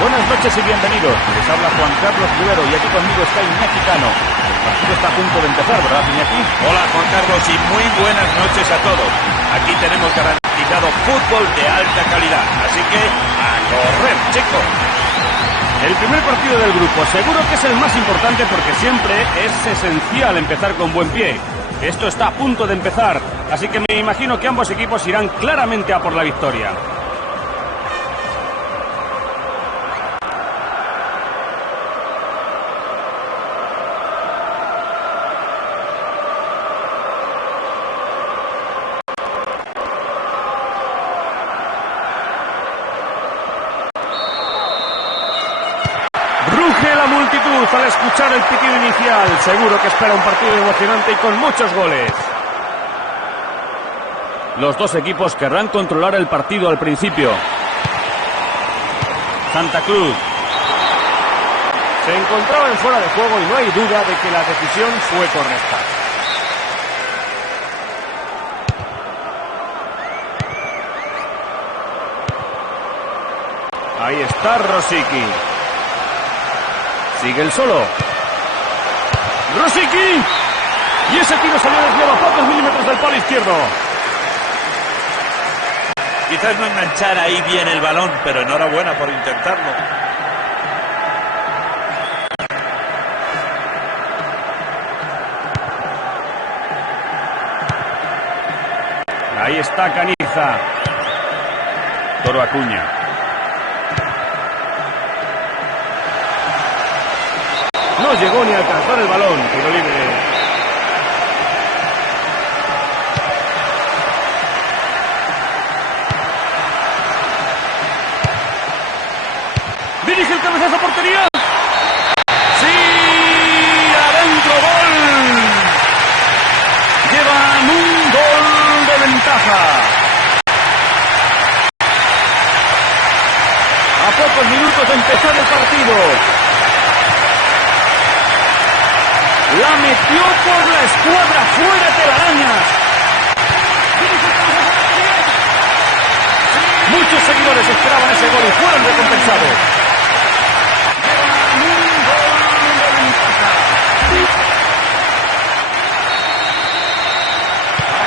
Buenas noches y bienvenidos. Les habla Juan Carlos Rivero y aquí conmigo está Iñaki Cano. El partido está a punto de empezar, ¿verdad, Iñaki? Hola, Juan Carlos, y muy buenas noches a todos. Aquí tenemos garantizado fútbol de alta calidad, así que a correr, chicos. El primer partido del grupo seguro que es el más importante porque siempre es esencial empezar con buen pie. Esto está a punto de empezar, así que me imagino que ambos equipos irán claramente a por la victoria. Cruz al escuchar el pitido inicial. Seguro que espera un partido emocionante y con muchos goles. Los dos equipos querrán controlar el partido al principio. Santa Cruz. Se encontraba en fuera de juego y no hay duda de que la decisión fue correcta. Ahí está Rosicky. Sigue el solo. Rosicky. Y ese tiro salió desviado a pocos milímetros del palo izquierdo. Quizás no enganchar ahí bien el balón, pero enhorabuena por intentarlo. Ahí está Caniza. Toro Acuña. No llegó ni a alcanzar el balón. Tiro libre. Dirige el cabezazo a portería. ¡Sí! ¡Adentro, gol! Llevan un gol de ventaja. A pocos minutos de empezar el partido. La metió por la escuadra, fuera telarañas. Muchos seguidores esperaban ese gol y fueron recompensados.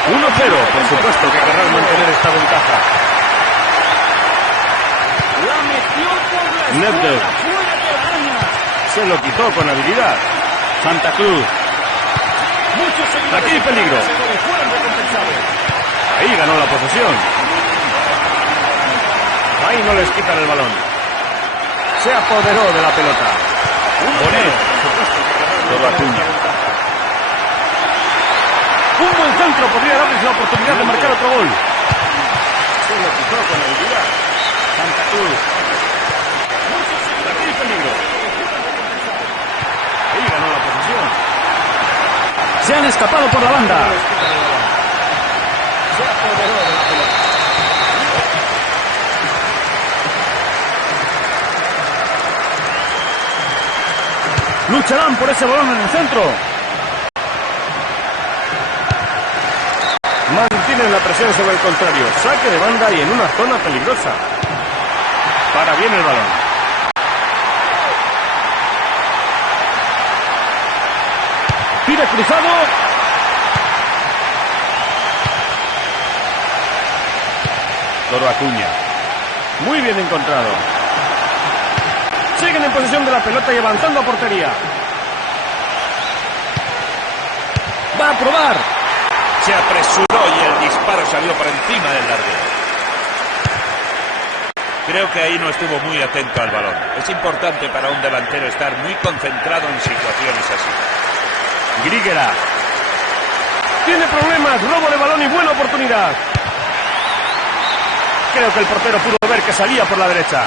1-0, por supuesto que querrán mantener esta ventaja. La metió por la escuadra, fuera telarañas. Se lo quitó con habilidad. Santa Cruz. Aquí hay peligro. Ahí ganó la posesión. Ahí no les quitan el balón. Se apoderó de la pelota. Bonet. Toro Acuña. Un buen centro podría darles la oportunidad de marcar otro gol. Se lo quitó con habilidad. Santa Cruz. Aquí hay peligro. Ahí ganó la posesión. Se han escapado por la banda. Se apoderó de la pelota. Lucharán por ese balón en el centro. Mantienen la presión sobre el contrario. Saque de banda y en una zona peligrosa. Para bien el balón. Tira cruzado. Toro Acuña. Muy bien encontrado. Siguen en posesión de la pelota y avanzando a portería. Va a probar. Se apresuró y el disparo salió por encima del larguero. Creo que ahí no estuvo muy atento al balón. Es importante para un delantero estar muy concentrado en situaciones así. Griguera. Tiene problemas, robo de balón y buena oportunidad. Creo que el portero pudo ver que salía por la derecha.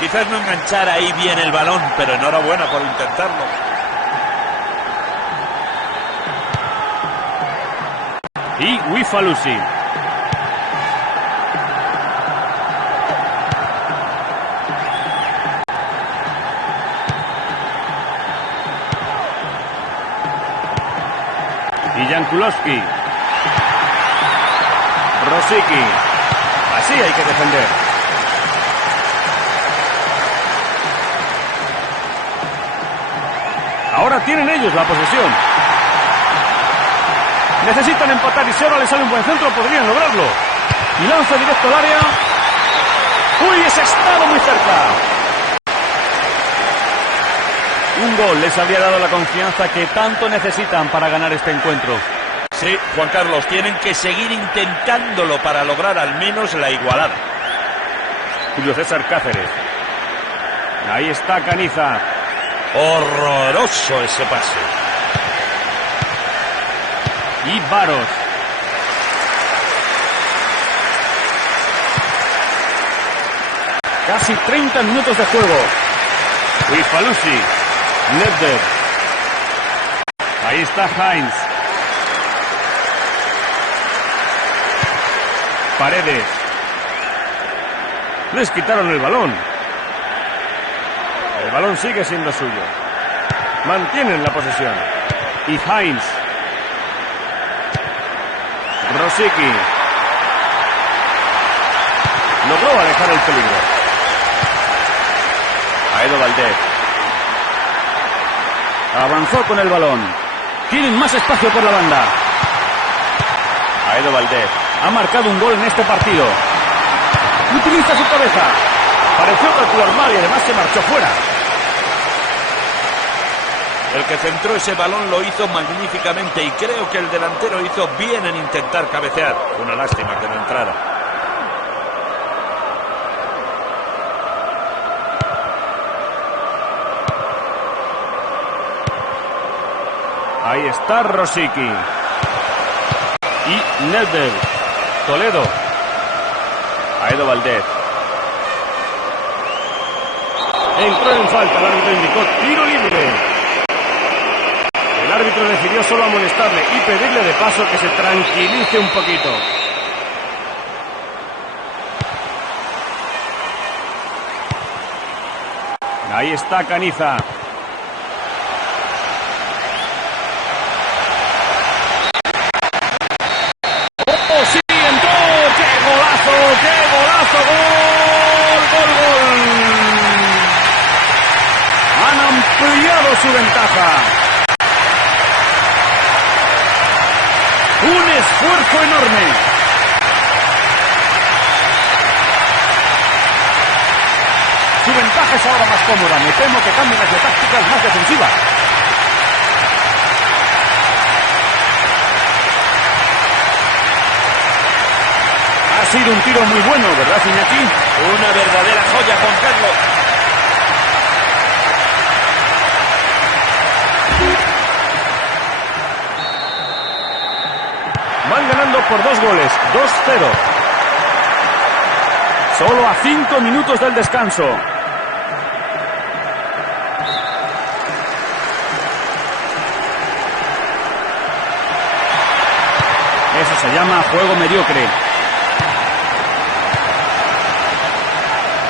Quizás no enganchar ahí bien el balón, pero enhorabuena por intentarlo. Y Wifalusi. Y Jankulowski. Rosicky. Así hay que defender. Ahora tienen ellos la posesión. Necesitan empatar y si ahora les sale un buen centro podrían lograrlo. Y lanza directo al área. ¡Uy, ese ha estado muy cerca! Un gol les habría dado la confianza que tanto necesitan para ganar este encuentro. Sí, Juan Carlos, tienen que seguir intentándolo para lograr al menos la igualada. Julio César Cáceres. Ahí está Caniza. Horroroso ese pase. Y Varos. Casi 30 minutos de juego. Falusi. Nedved. Ahí está Heinz. Paredes. Les quitaron el balón. El balón sigue siendo suyo. Mantienen la posesión. Y Heinz. Rosicky. Logró alejar el peligro. Aedo Valdez. Avanzó con el balón. Tienen más espacio por la banda. Aedo Valdez. Ha marcado un gol en este partido. Utiliza su cabeza. Pareció calcular mal y además se marchó fuera. El que centró ese balón lo hizo magníficamente y creo que el delantero hizo bien en intentar cabecear. Una lástima que no entrara. Ahí está Rosicky. Y Nedved. Toledo. Aedo Valdez. Entró en falta, el árbitro indicó tiro libre. El árbitro decidió solo amonestarle y pedirle de paso que se tranquilice un poquito. Ahí está Caniza. ¡Oh, sí! ¡Entró! ¡Qué golazo! ¡Qué golazo! ¡Gol! ¡Gol, gol! Han ampliado su ventaja. Un esfuerzo enorme. Su ventaja es ahora más cómoda. Me temo que cambien hacia tácticas más defensivas. Ha sido un tiro muy bueno, ¿verdad, Iñaki? Una verdadera joya, Juan Carlos. Van ganando por 2 goles, 2-0. Solo a 5 minutos del descanso. Eso se llama juego mediocre.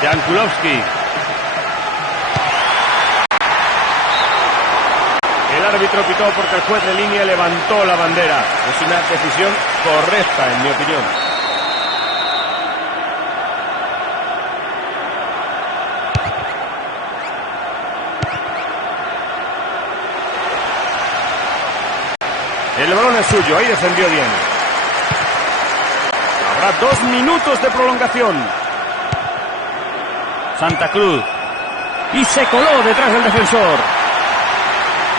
Jankulovski. El árbitro pitó porque el juez de línea levantó la bandera. Es una decisión correcta, en mi opinión. El balón es suyo, ahí defendió bien. Habrá 2 minutos de prolongación. Santa Cruz. Y se coló detrás del defensor.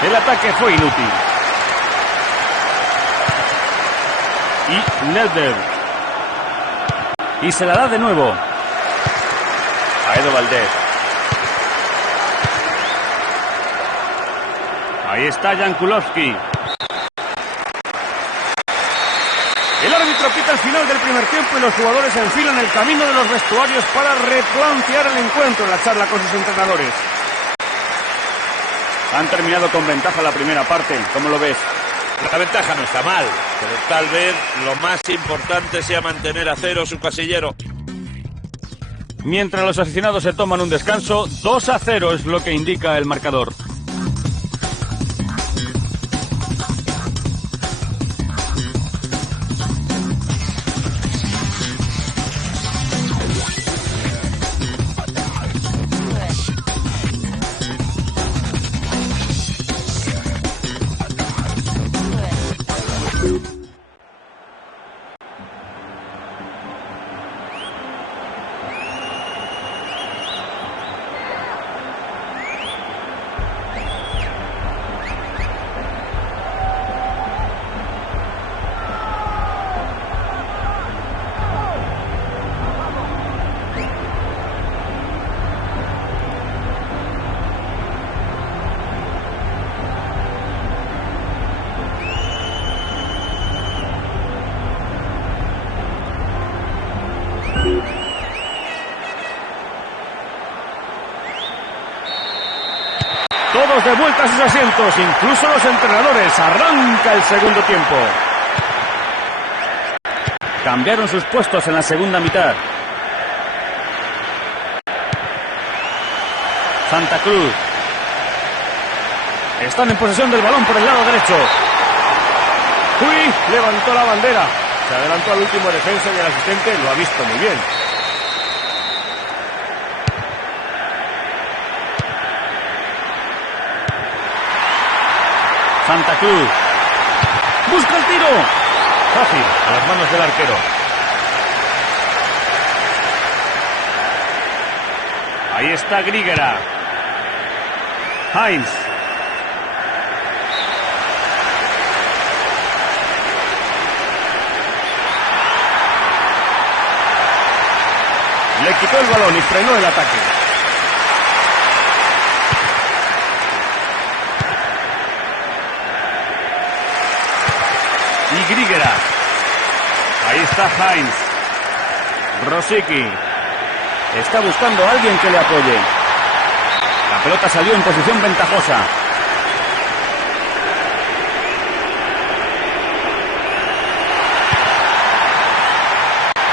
El ataque fue inútil. Y Nedved. Y se la da de nuevo. Aedo Valdez. Ahí está Jankulovski. El árbitro pita el final del primer tiempo y los jugadores se enfilan el camino de los vestuarios para replantear el encuentro en la charla con sus entrenadores. Han terminado con ventaja la primera parte. ¿Cómo lo ves? La ventaja no está mal, pero tal vez lo más importante sea mantener a cero su casillero. Mientras los aficionados se toman un descanso, 2-0 es lo que indica el marcador. de vuelta a sus asientos, incluso los entrenadores. Arranca el segundo tiempo. Cambiaron sus puestos en la segunda mitad. Santa Cruz. Están en posesión del balón por el lado derecho. ¡Uy! Levantó la bandera. Se adelantó al último defensa y el asistente lo ha visto muy bien. Santa Cruz. ¡Busca el tiro! Fácil, a las manos del arquero. Ahí está Grigera. Heinz. Le quitó el balón y frenó el ataque. Y Grigera. Ahí está Heinz. Rosicky. Está buscando a alguien que le apoye. La pelota salió en posición ventajosa.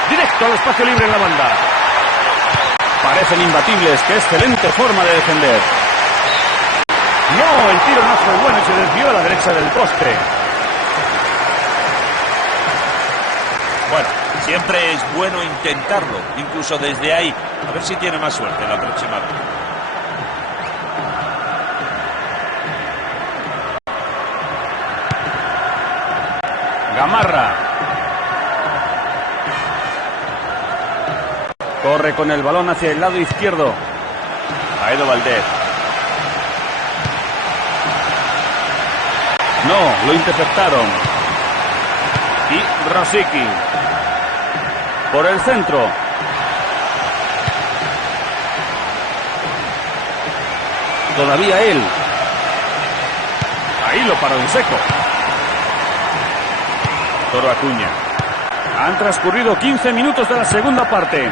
Directo al espacio libre en la banda. Parecen imbatibles. Qué excelente forma de defender. No, el tiro no fue bueno y se desvió a la derecha del poste. Bueno, siempre es bueno intentarlo, incluso desde ahí. A ver si tiene más suerte la próxima vez. Gamarra. Corre con el balón hacia el lado izquierdo. Aedo Valdez. No, lo interceptaron. Y Rosicky. Por el centro. Todavía él. Ahí lo paró en seco. Toro Acuña. Han transcurrido 15 minutos de la segunda parte.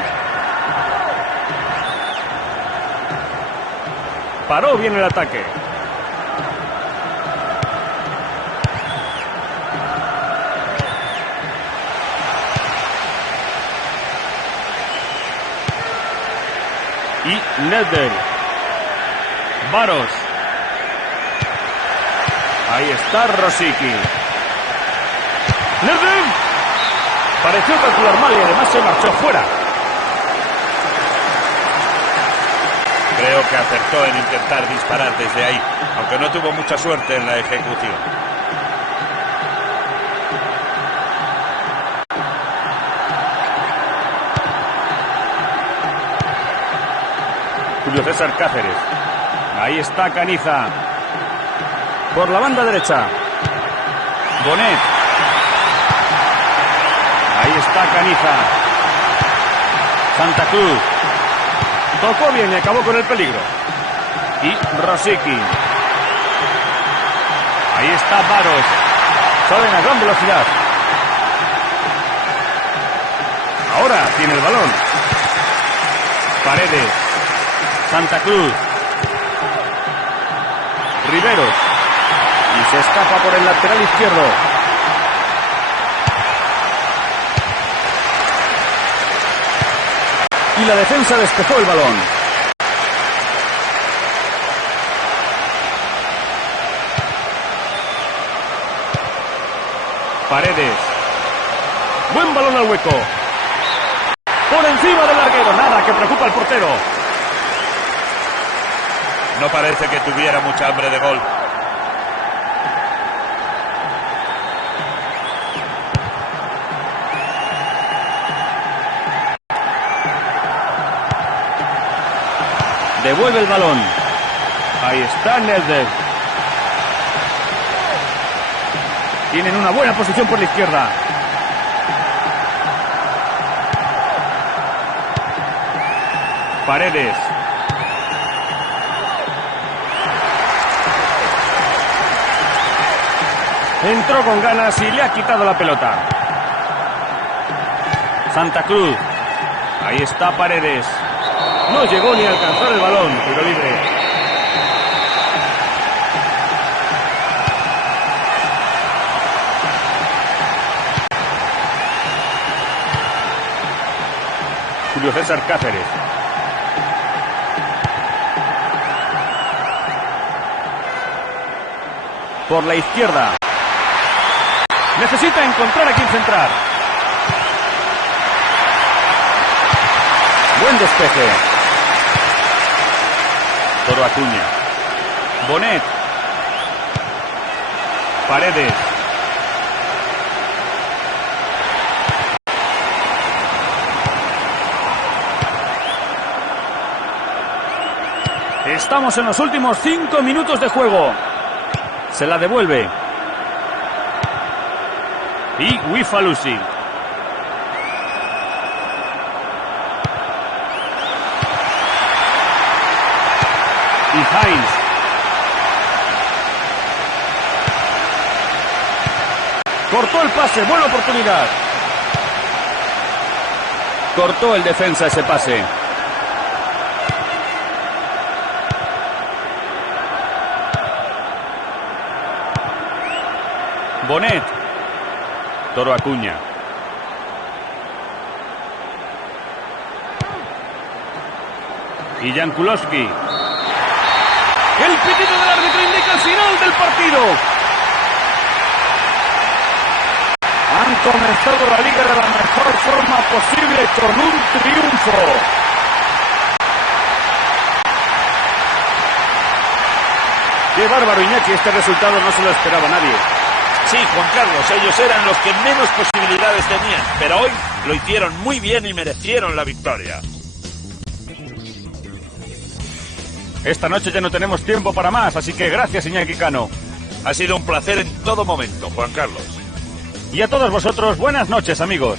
Paró bien el ataque. Y Nedved. Varos. Ahí está Rosicky. Nedved. Pareció calcular mal y además se marchó fuera. Creo que acertó en intentar disparar desde ahí, aunque no tuvo mucha suerte en la ejecución. Julio César Cáceres. Ahí está Caniza. Por la banda derecha. Bonet. Ahí está Caniza. Santa Cruz. Tocó bien y acabó con el peligro. Y Rosicky. Ahí está Varos. Salen a gran velocidad. Ahora tiene el balón. Paredes. Santa Cruz. Riveros. Y se escapa por el lateral izquierdo. Y la defensa despejó el balón. Paredes. Buen balón al hueco. Por encima del larguero. Nada que preocupa al portero. No parece que tuviera mucha hambre de gol. Devuelve el balón. Ahí está Nedved. Tienen una buena posición por la izquierda. Paredes. Entró con ganas y le ha quitado la pelota. Santa Cruz. Ahí está Paredes. No llegó ni a alcanzar el balón, pero libre. Julio César Cáceres. Por la izquierda. Necesita encontrar a quien centrar. Buen despeje. Toro Acuña. Bonet. Paredes. Estamos en los últimos 5 minutos de juego. Se la devuelve. Y Wifalusi. Y Heinz. Cortó el pase, buena oportunidad. Cortó el defensa ese pase. Bonet. Toro Acuña. Y Jankulowski. El pitido del árbitro indica el final del partido. Han comenzado la liga de la mejor forma posible con un triunfo. Qué bárbaro, Iñaki, este resultado no se lo esperaba nadie. Sí, Juan Carlos, ellos eran los que menos posibilidades tenían, pero hoy lo hicieron muy bien y merecieron la victoria. Esta noche ya no tenemos tiempo para más, así que gracias, Iñaki Cano. Ha sido un placer en todo momento, Juan Carlos. Y a todos vosotros, buenas noches, amigos.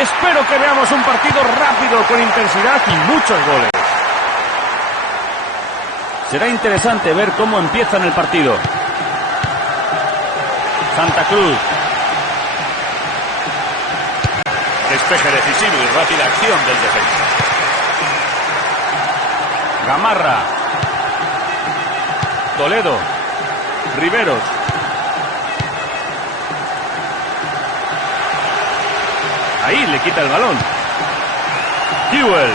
Espero que veamos un partido rápido, con intensidad y muchos goles. Será interesante ver cómo empiezan el partido. Santa Cruz. Despeje decisivo y rápida acción del defensa. Gamarra. Toledo. Riveros. Ahí le quita el balón. Hewell.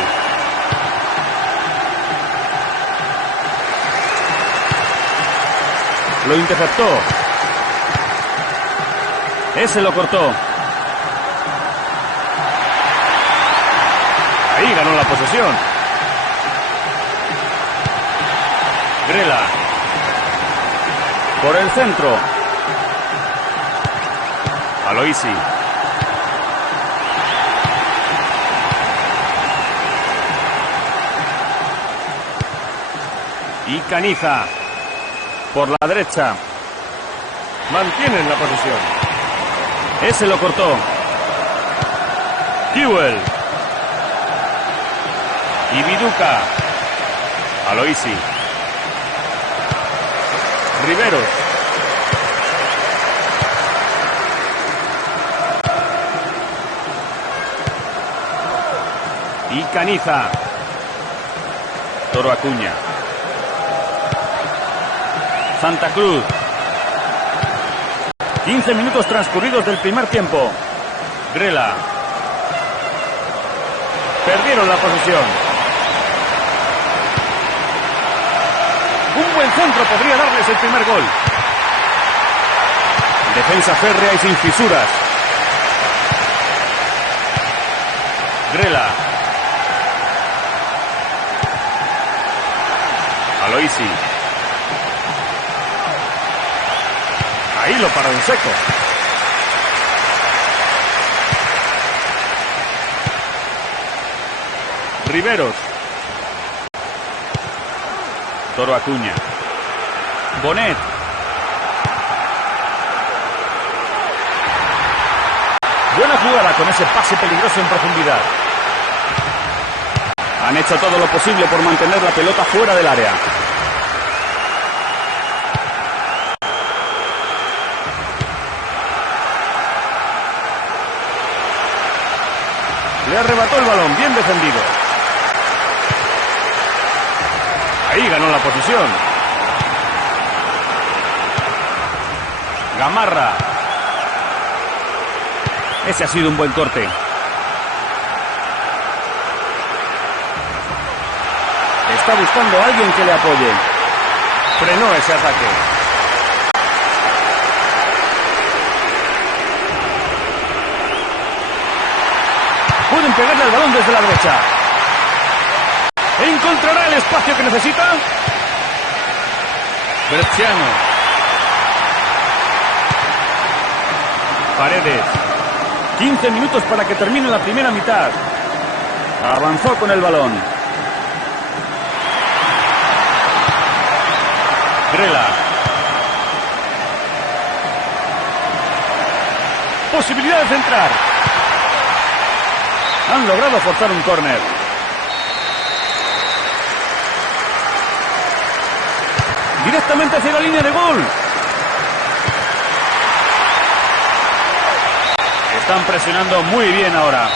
Lo interceptó. Ese lo cortó. Ahí ganó la posesión. Grela. Por el centro. Aloisi. Y Canija. Por la derecha. Mantienen la posesión. Ese lo cortó. Hewell. Y Viduca. Aloisi. Riveros. Y Caniza. Toro Acuña. Santa Cruz. 15 minutos transcurridos del primer tiempo. Grela. Perdieron la posesión. Un buen centro podría darles el primer gol. Defensa férrea y sin fisuras. Grela. Aloisi. Ahí lo paró en seco. Riveros. Toro Acuña. Bonet. Buena jugada con ese pase peligroso en profundidad. Han hecho todo lo posible por mantener la pelota fuera del área. Le arrebató el balón, bien defendido. Ahí ganó la posición. Gamarra. Ese ha sido un buen corte. Está buscando a alguien que le apoye. Frenó ese ataque. Pueden pegarle el balón desde la derecha. ¿Encontrará el espacio que necesita? Bresciano. Paredes. 15 minutos para que termine la primera mitad. Avanzó con el balón. Grela. Posibilidad de centrar. Han logrado forzar un córner. Directamente hacia la línea de gol. Están presionando muy bien ahora.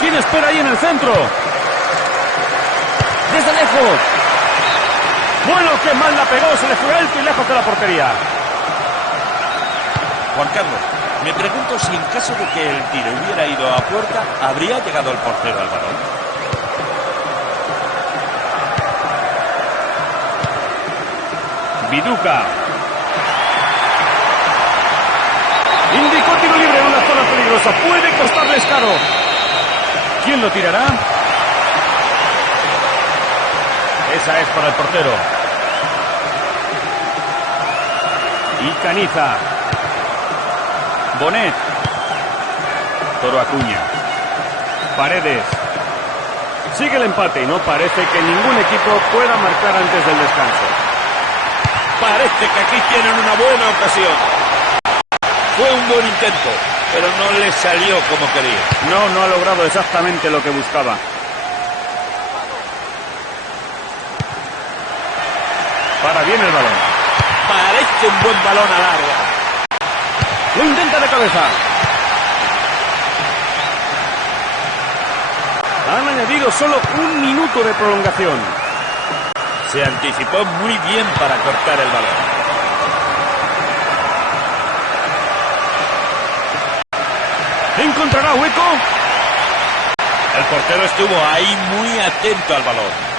¿Quién espera ahí en el centro? Desde lejos. Bueno, qué mal la pegó. Se le fue alto y lejos de la portería. Juan Carlos, me pregunto si en caso de que el tiro hubiera ido a puerta, ¿habría llegado el portero al balón? Viduca. Indicó tiro libre en una zona peligrosa. Puede costarles caro. ¿Quién lo tirará? Esa es para el portero. Y Caniza. Bonet. Toro Acuña. Paredes. Sigue el empate y no parece que ningún equipo pueda marcar antes del descanso. Parece que aquí tienen una buena ocasión. Fue un buen intento, pero no le salió como quería. No ha logrado exactamente lo que buscaba. Para bien el balón. Parece un buen balón a larga. Lo intenta de cabeza. Han añadido solo 1 minuto de prolongación. Se anticipó muy bien para cortar el balón. ¿Encontrará hueco? El portero estuvo ahí muy atento al balón.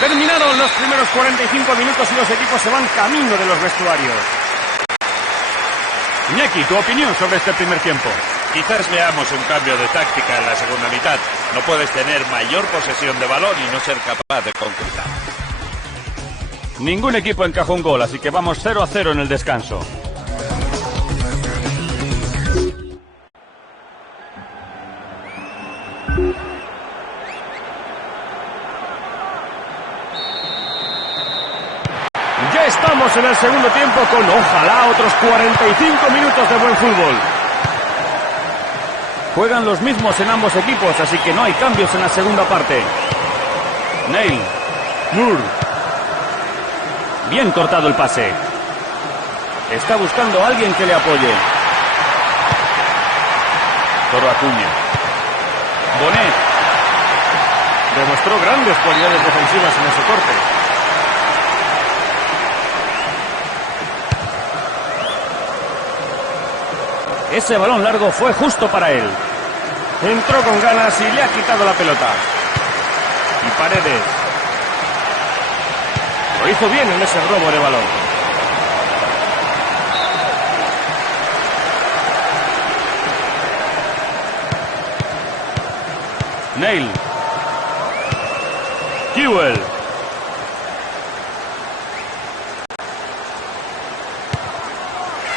Terminaron los primeros 45 minutos y los equipos se van camino de los vestuarios. Iñaki, tu opinión sobre este primer tiempo. Quizás veamos un cambio de táctica en la segunda mitad. No puedes tener mayor posesión de balón y no ser capaz de concretar. Ningún equipo encajó un gol, así que vamos 0-0 en el descanso. Ya estamos en el segundo tiempo con, ojalá, otros 45 minutos de buen fútbol. Juegan los mismos en ambos equipos, así que no hay cambios en la segunda parte. Neil. Moore. Bien cortado el pase. Está buscando a alguien que le apoye. Toro Acuña. Bonet. Demostró grandes cualidades defensivas en ese corte. Ese balón largo fue justo para él. Entró con ganas y le ha quitado la pelota. Y Paredes. Lo hizo bien en ese robo de balón. Neil. Kewell.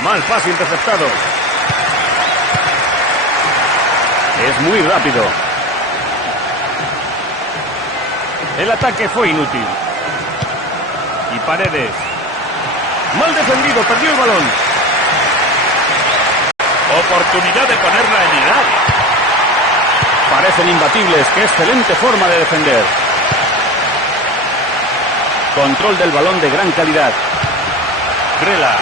Mal pase interceptado. Es muy rápido. El ataque fue inútil. Y Paredes. Mal defendido, perdió el balón. Oportunidad de ponerla en el área. Parecen imbatibles, qué excelente forma de defender. Control del balón de gran calidad. Grela.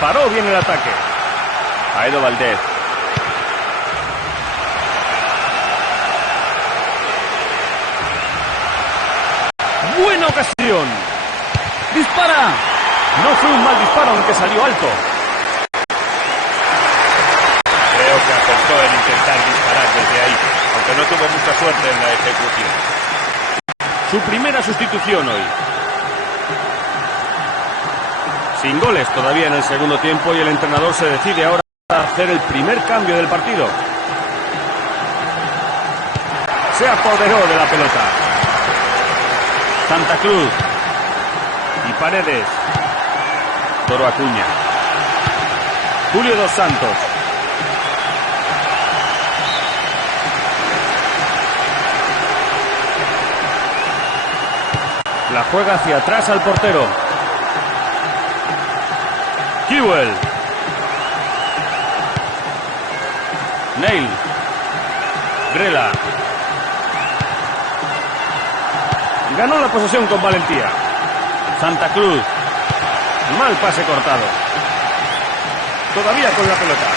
Paró bien el ataque. Aedo Valdez. Buena ocasión. Dispara. No fue un mal disparo, aunque salió alto. Creo que acertó en intentar disparar desde ahí, aunque no tuvo mucha suerte en la ejecución. Su primera sustitución hoy. Sin goles todavía en el segundo tiempo y el entrenador se decide ahora a hacer el primer cambio del partido. Se apoderó de la pelota. Santa Cruz. Y Paredes. Toro Acuña. Julio dos Santos. La juega hacia atrás al portero. Kewell. Neil. Grela. Ganó la posesión con valentía. Santa Cruz. Mal pase cortado. Todavía con la pelota.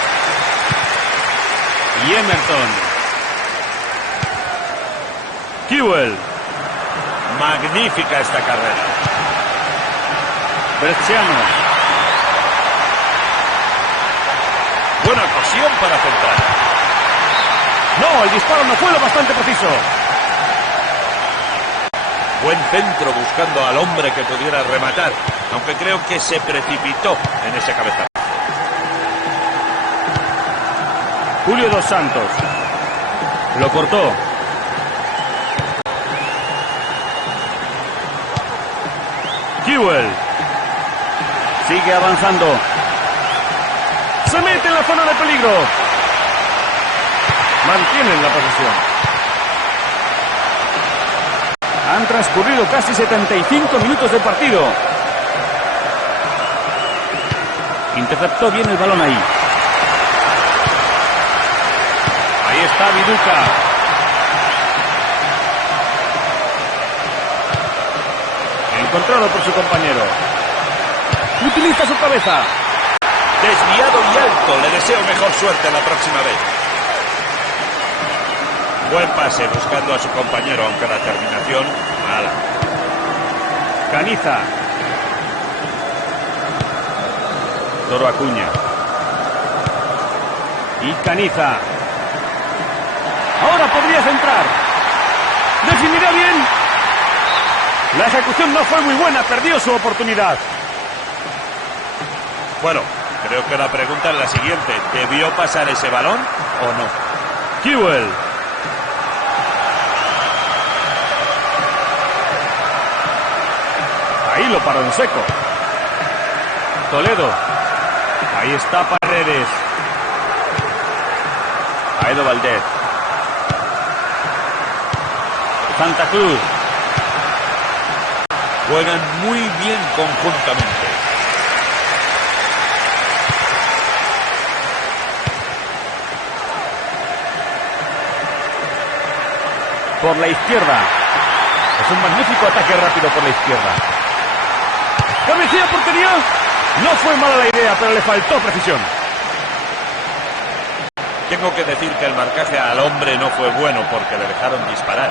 Y Emerton. Kewell. Magnífica esta carrera. Bresciano. Buena ocasión para centrar. No, el disparo no fue lo bastante preciso. Buen centro buscando al hombre que pudiera rematar, aunque creo que se precipitó en ese cabezazo. Julio dos Santos. Lo cortó. Kewell. Sigue avanzando. Se mete en la zona de peligro. Mantienen la posesión. Han transcurrido casi 75 minutos de partido. Interceptó bien el balón ahí. Ahí está Viduka. Encontrado por su compañero. Utiliza su cabeza. Desviado y alto. Le deseo mejor suerte la próxima vez. Buen pase buscando a su compañero, aunque la terminación mala. Caniza. Toro Acuña. Y Caniza. Ahora podría centrar. Definirá bien. La ejecución no fue muy buena, perdió su oportunidad. Bueno, creo que la pregunta es la siguiente. ¿Debió pasar ese balón o no? Kewell. Ahí lo paró en seco. Toledo. Ahí está Paredes. Aedo Valdez. Santa Cruz. Juegan muy bien conjuntamente. Por la izquierda. Es un magnífico ataque rápido por la izquierda. ¡Cabecilla portería! No fue mala la idea, pero le faltó precisión. Tengo que decir que el marcaje al hombre no fue bueno porque le dejaron disparar.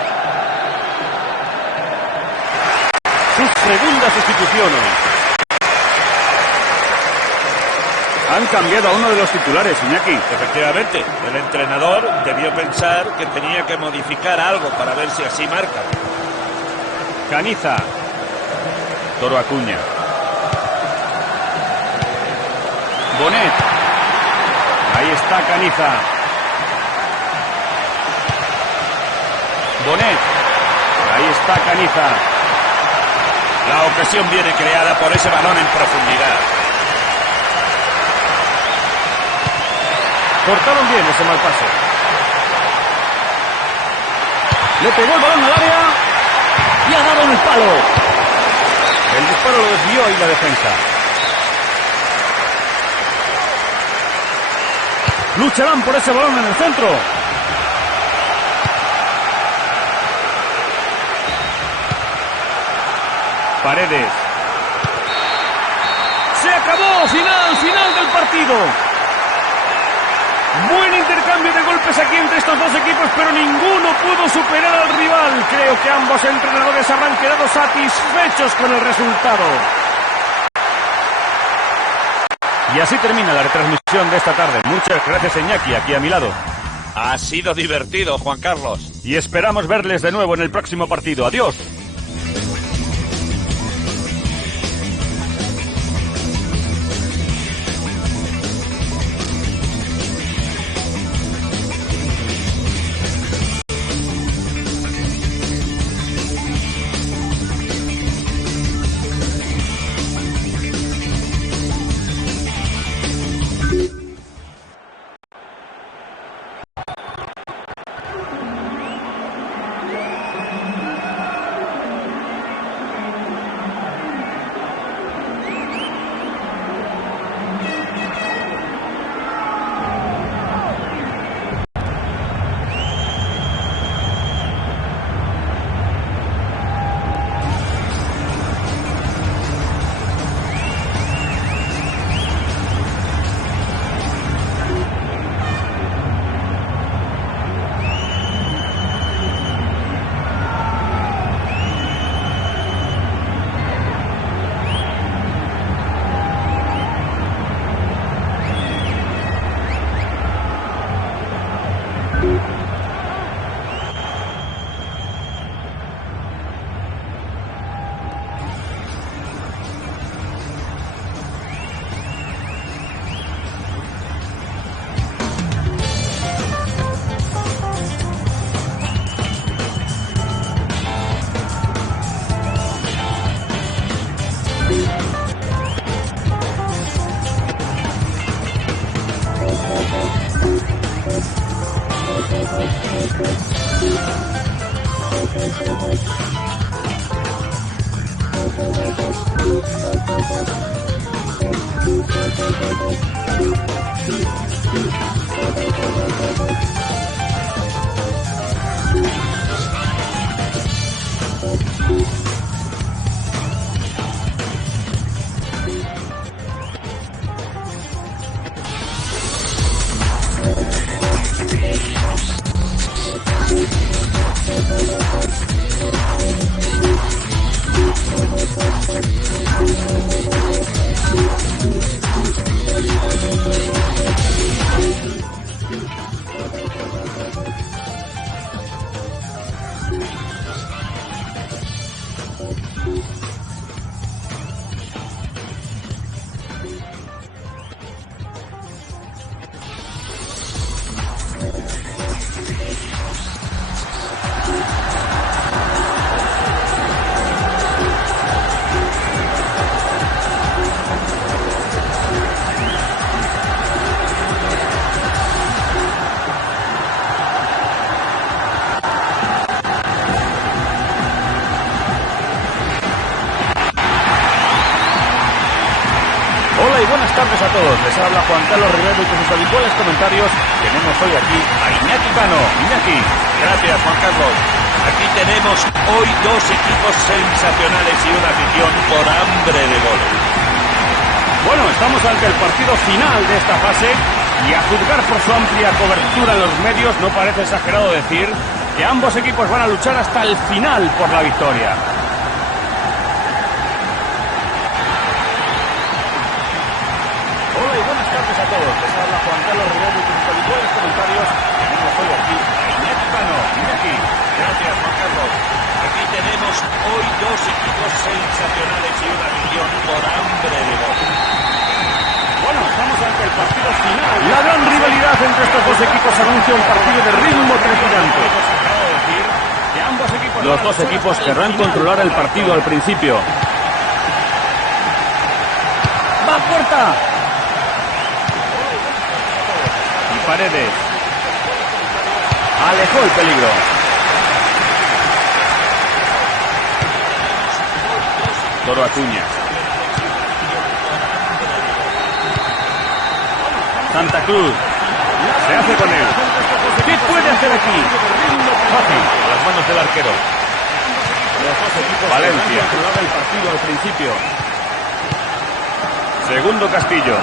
Su segunda sustitución hoy. Han cambiado a uno de los titulares, Iñaki. Efectivamente, el entrenador debió pensar que tenía que modificar algo para ver si así marca. Caniza. Toro Acuña. Bonet. Ahí está Caniza. Bonet. Ahí está Caniza. La ocasión viene creada por ese balón en profundidad. Cortaron bien ese mal pase. Le pegó el balón al área y ha dado en el palo. El disparo lo desvió y la defensa. Lucharán por ese balón en el centro. Paredes. Se acabó. Final del partido. Buen intercambio de golpes aquí entre estos dos equipos, pero ninguno pudo superar al rival. Creo que ambos entrenadores habrán quedado satisfechos con el resultado. Y así termina la retransmisión de esta tarde. Muchas gracias, Iñaki, aquí a mi lado. Ha sido divertido, Juan Carlos. Y esperamos verles de nuevo en el próximo partido. Adiós. Buenas tardes a todos, les habla Juan Carlos Rivero y con sus habituales comentarios tenemos hoy aquí a Iñaki Cano. Iñaki. Gracias, Juan Carlos. Aquí tenemos hoy dos equipos sensacionales y una afición por hambre de goles. Bueno, estamos ante el partido final de esta fase y a juzgar por su amplia cobertura en los medios no parece exagerado decir que ambos equipos van a luchar hasta el final por la victoria. A todos, les habla Juan Carlos Rivero y con sus habituales comentarios tenemos hoy aquí a Iñaki Cano. Iñaki. Gracias, Juan Carlos. Aquí tenemos hoy dos equipos sensacionales y una afición por hambre de goles. Bueno, estamos ante el partido final. La gran rivalidad entre estos dos equipos anuncia un partido de ritmo trepidante. Los dos equipos querrán controlar el partido al principio. ¡Va a puerta! Paredes alejó el peligro. Toro Acuña. Santa Cruz se hace con él. ¿Qué puede hacer aquí? Fácil, a las manos del arquero. Valencia controlaba el partido al principio. Segundo Castillo.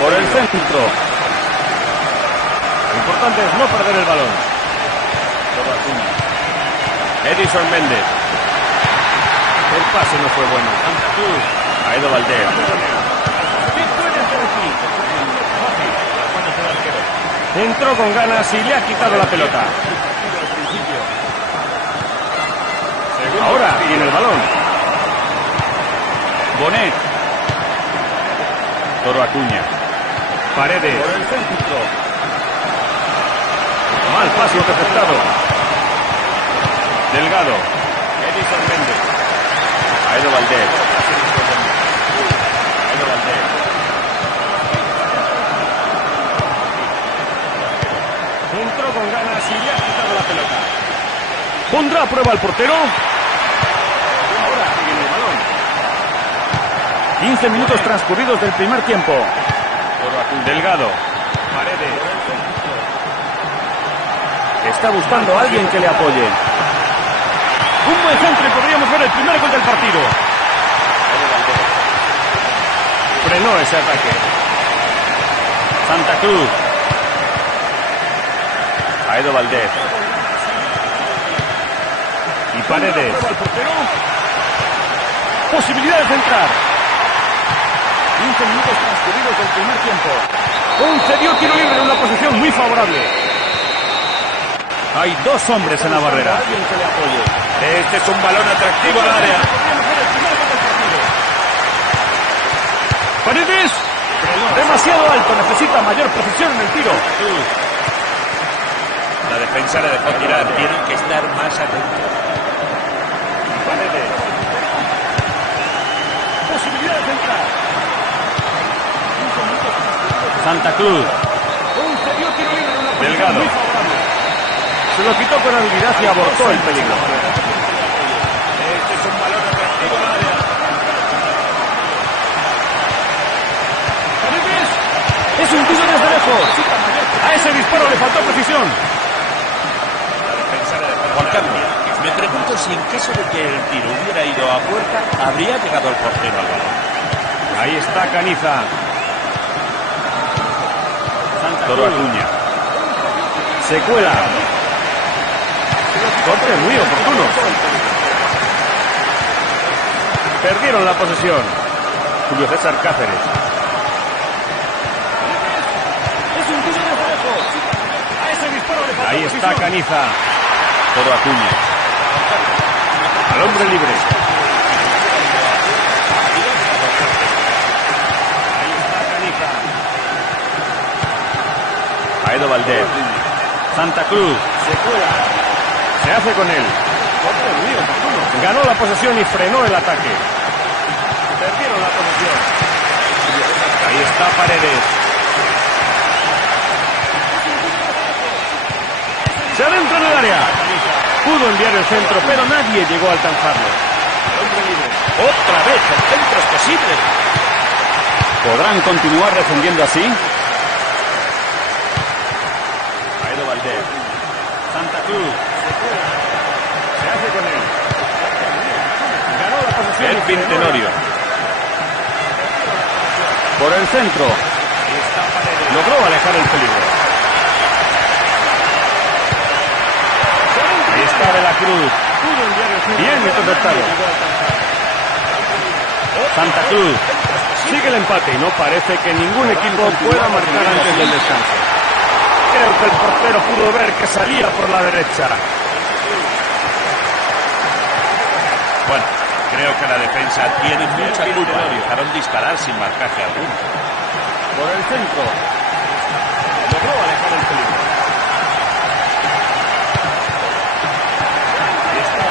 Por el centro. Lo importante es no perder el balón. Edison Méndez. El pase no fue bueno. Santa Cruz. Aedo Valdés. ¿Qué puede hacer aquí? Entró con ganas y le ha quitado la pelota. Ahora tiene el balón. Bonet. Toro Acuña. Paredes. Por el centro. Mal pase interceptado. Delgado. Edison Méndez. Aedo Valdés. Aedo Valdés. Entró con ganas y le ha quitado la pelota. ¿Pondrá a prueba el portero? Ahora tiene el balón. 15 minutos transcurridos del primer tiempo. Delgado. Paredes. Está buscando a alguien que le apoye. Un buen centro y podríamos ver el primer gol del partido. Frenó ese ataque. Santa Cruz. Aedo Valdés. Y Paredes. Posibilidades de entrar. 15 minutos transcurridos del primer tiempo. Concedió tiro libre en una posición muy favorable. Hay dos hombres en la barrera. Este es un balón atractivo al área. Paredes. Demasiado alto. Necesita mayor precisión en el tiro. La defensa le dejó tirar. Tienen que estar más atentos. Paredes. Posibilidades de entrar. Santa Cruz. Delgado. Se lo quitó con habilidad y abortó el peligro. Este es un balón atractivo al área. Es un tiro desde lejos. A ese disparo le faltó precisión. Juan Carlos, me pregunto si en caso de que el tiro hubiera ido a puerta, habría llegado el portero al balón. Ahí está Caniza. Toro Acuña. Se cuela. Corte muy oportuno. Perdieron la posesión. Julio César Cáceres. Ahí está Caniza. Toro Acuña. Al hombre libre. Ahí está Caniza. Aedo Valdés. Santa Cruz. Se cuela. Se hace con él. Ganó la posesión y frenó el ataque. Perdieron la posesión. Ahí está Paredes. Se adentra en el área. Pudo enviar el centro, pero nadie llegó a alcanzarlo. Otra vez, el centro es posible. ¿Podrán continuar defendiendo así? Aedo Valdés. Santa Cruz. Se hace con él. Ganó la posesión. Elvin Tenorio. Por el centro. Logró alejar el peligro. Ahí está De la Cruz. Bien interceptado. Santa Cruz. Sigue el empate y no parece que ningún equipo pueda marcar antes del descanso. Creo que el portero pudo ver que salía por la derecha. Bueno, creo que la defensa tiene mucha culpa. Dejaron disparar sin marcaje alguno. Por el centro. Logró alejar el peligro.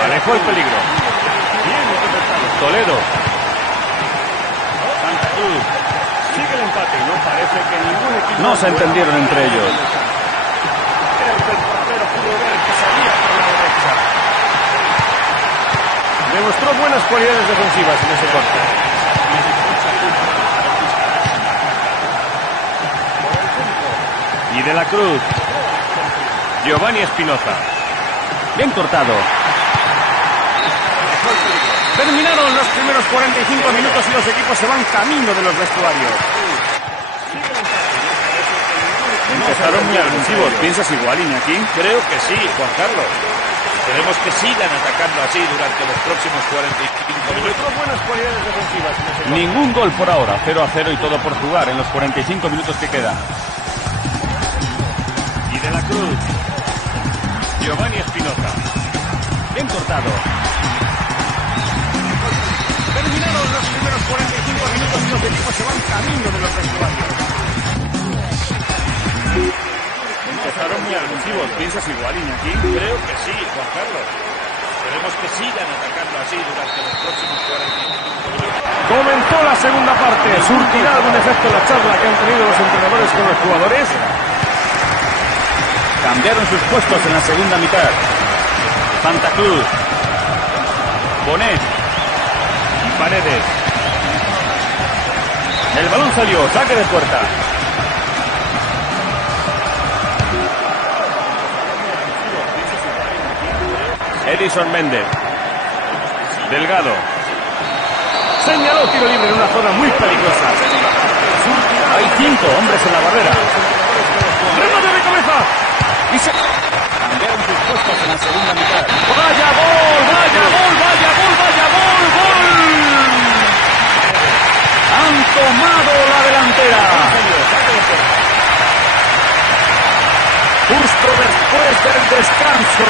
Alejó el peligro. Bien interpretado. Toledo. Santa Cruz. Sigue el empate y no parece que ningún equipo... No se entendieron entre ellos. Creo que el portero pudo ver que salía por la derecha. Demostró buenas cualidades defensivas en ese corte. Y De la Cruz. Giovanni Espinoza. Bien cortado. Terminaron los primeros 45 minutos y los equipos se van camino de los vestuarios. Empezaron muy agresivos. ¿Piensas igual, Iñaki? Creo que sí, Juan Carlos. Esperemos que sigan atacando así durante los próximos 45 minutos. Buenas cualidades defensivas. Ningún gol por ahora. 0-0 y todo por jugar en los 45 minutos que quedan. Y De la Cruz. Giovanni Espinoza. Bien cortado. Terminaron los primeros 45 minutos y los equipos se van camino de los vestuarios. Empezaron muy agresivos. ¿Piensas igual, Iñaki? Creo que sí, Juan Carlos. Esperemos que sigan atacando así durante los próximos 45 minutos. Comenzó la segunda parte. ¿Surtirá algún efecto la charla que han tenido los entrenadores con los jugadores? Cambiaron sus puestos en la segunda mitad. Santa Cruz. Bonet. Paredes. El balón salió, saque de puerta. Edison Méndez. Delgado. Señaló tiro libre en una zona muy peligrosa. Hay 5 hombres en la barrera. ¡Remate de cabeza! Y se... Cambiaron sus puestos en la segunda mitad. ¡Vaya gol! ¡Vaya gol! ¡Vaya gol! ¡Vaya gol! ¡Gol! Han tomado la delantera. Justo después del descanso.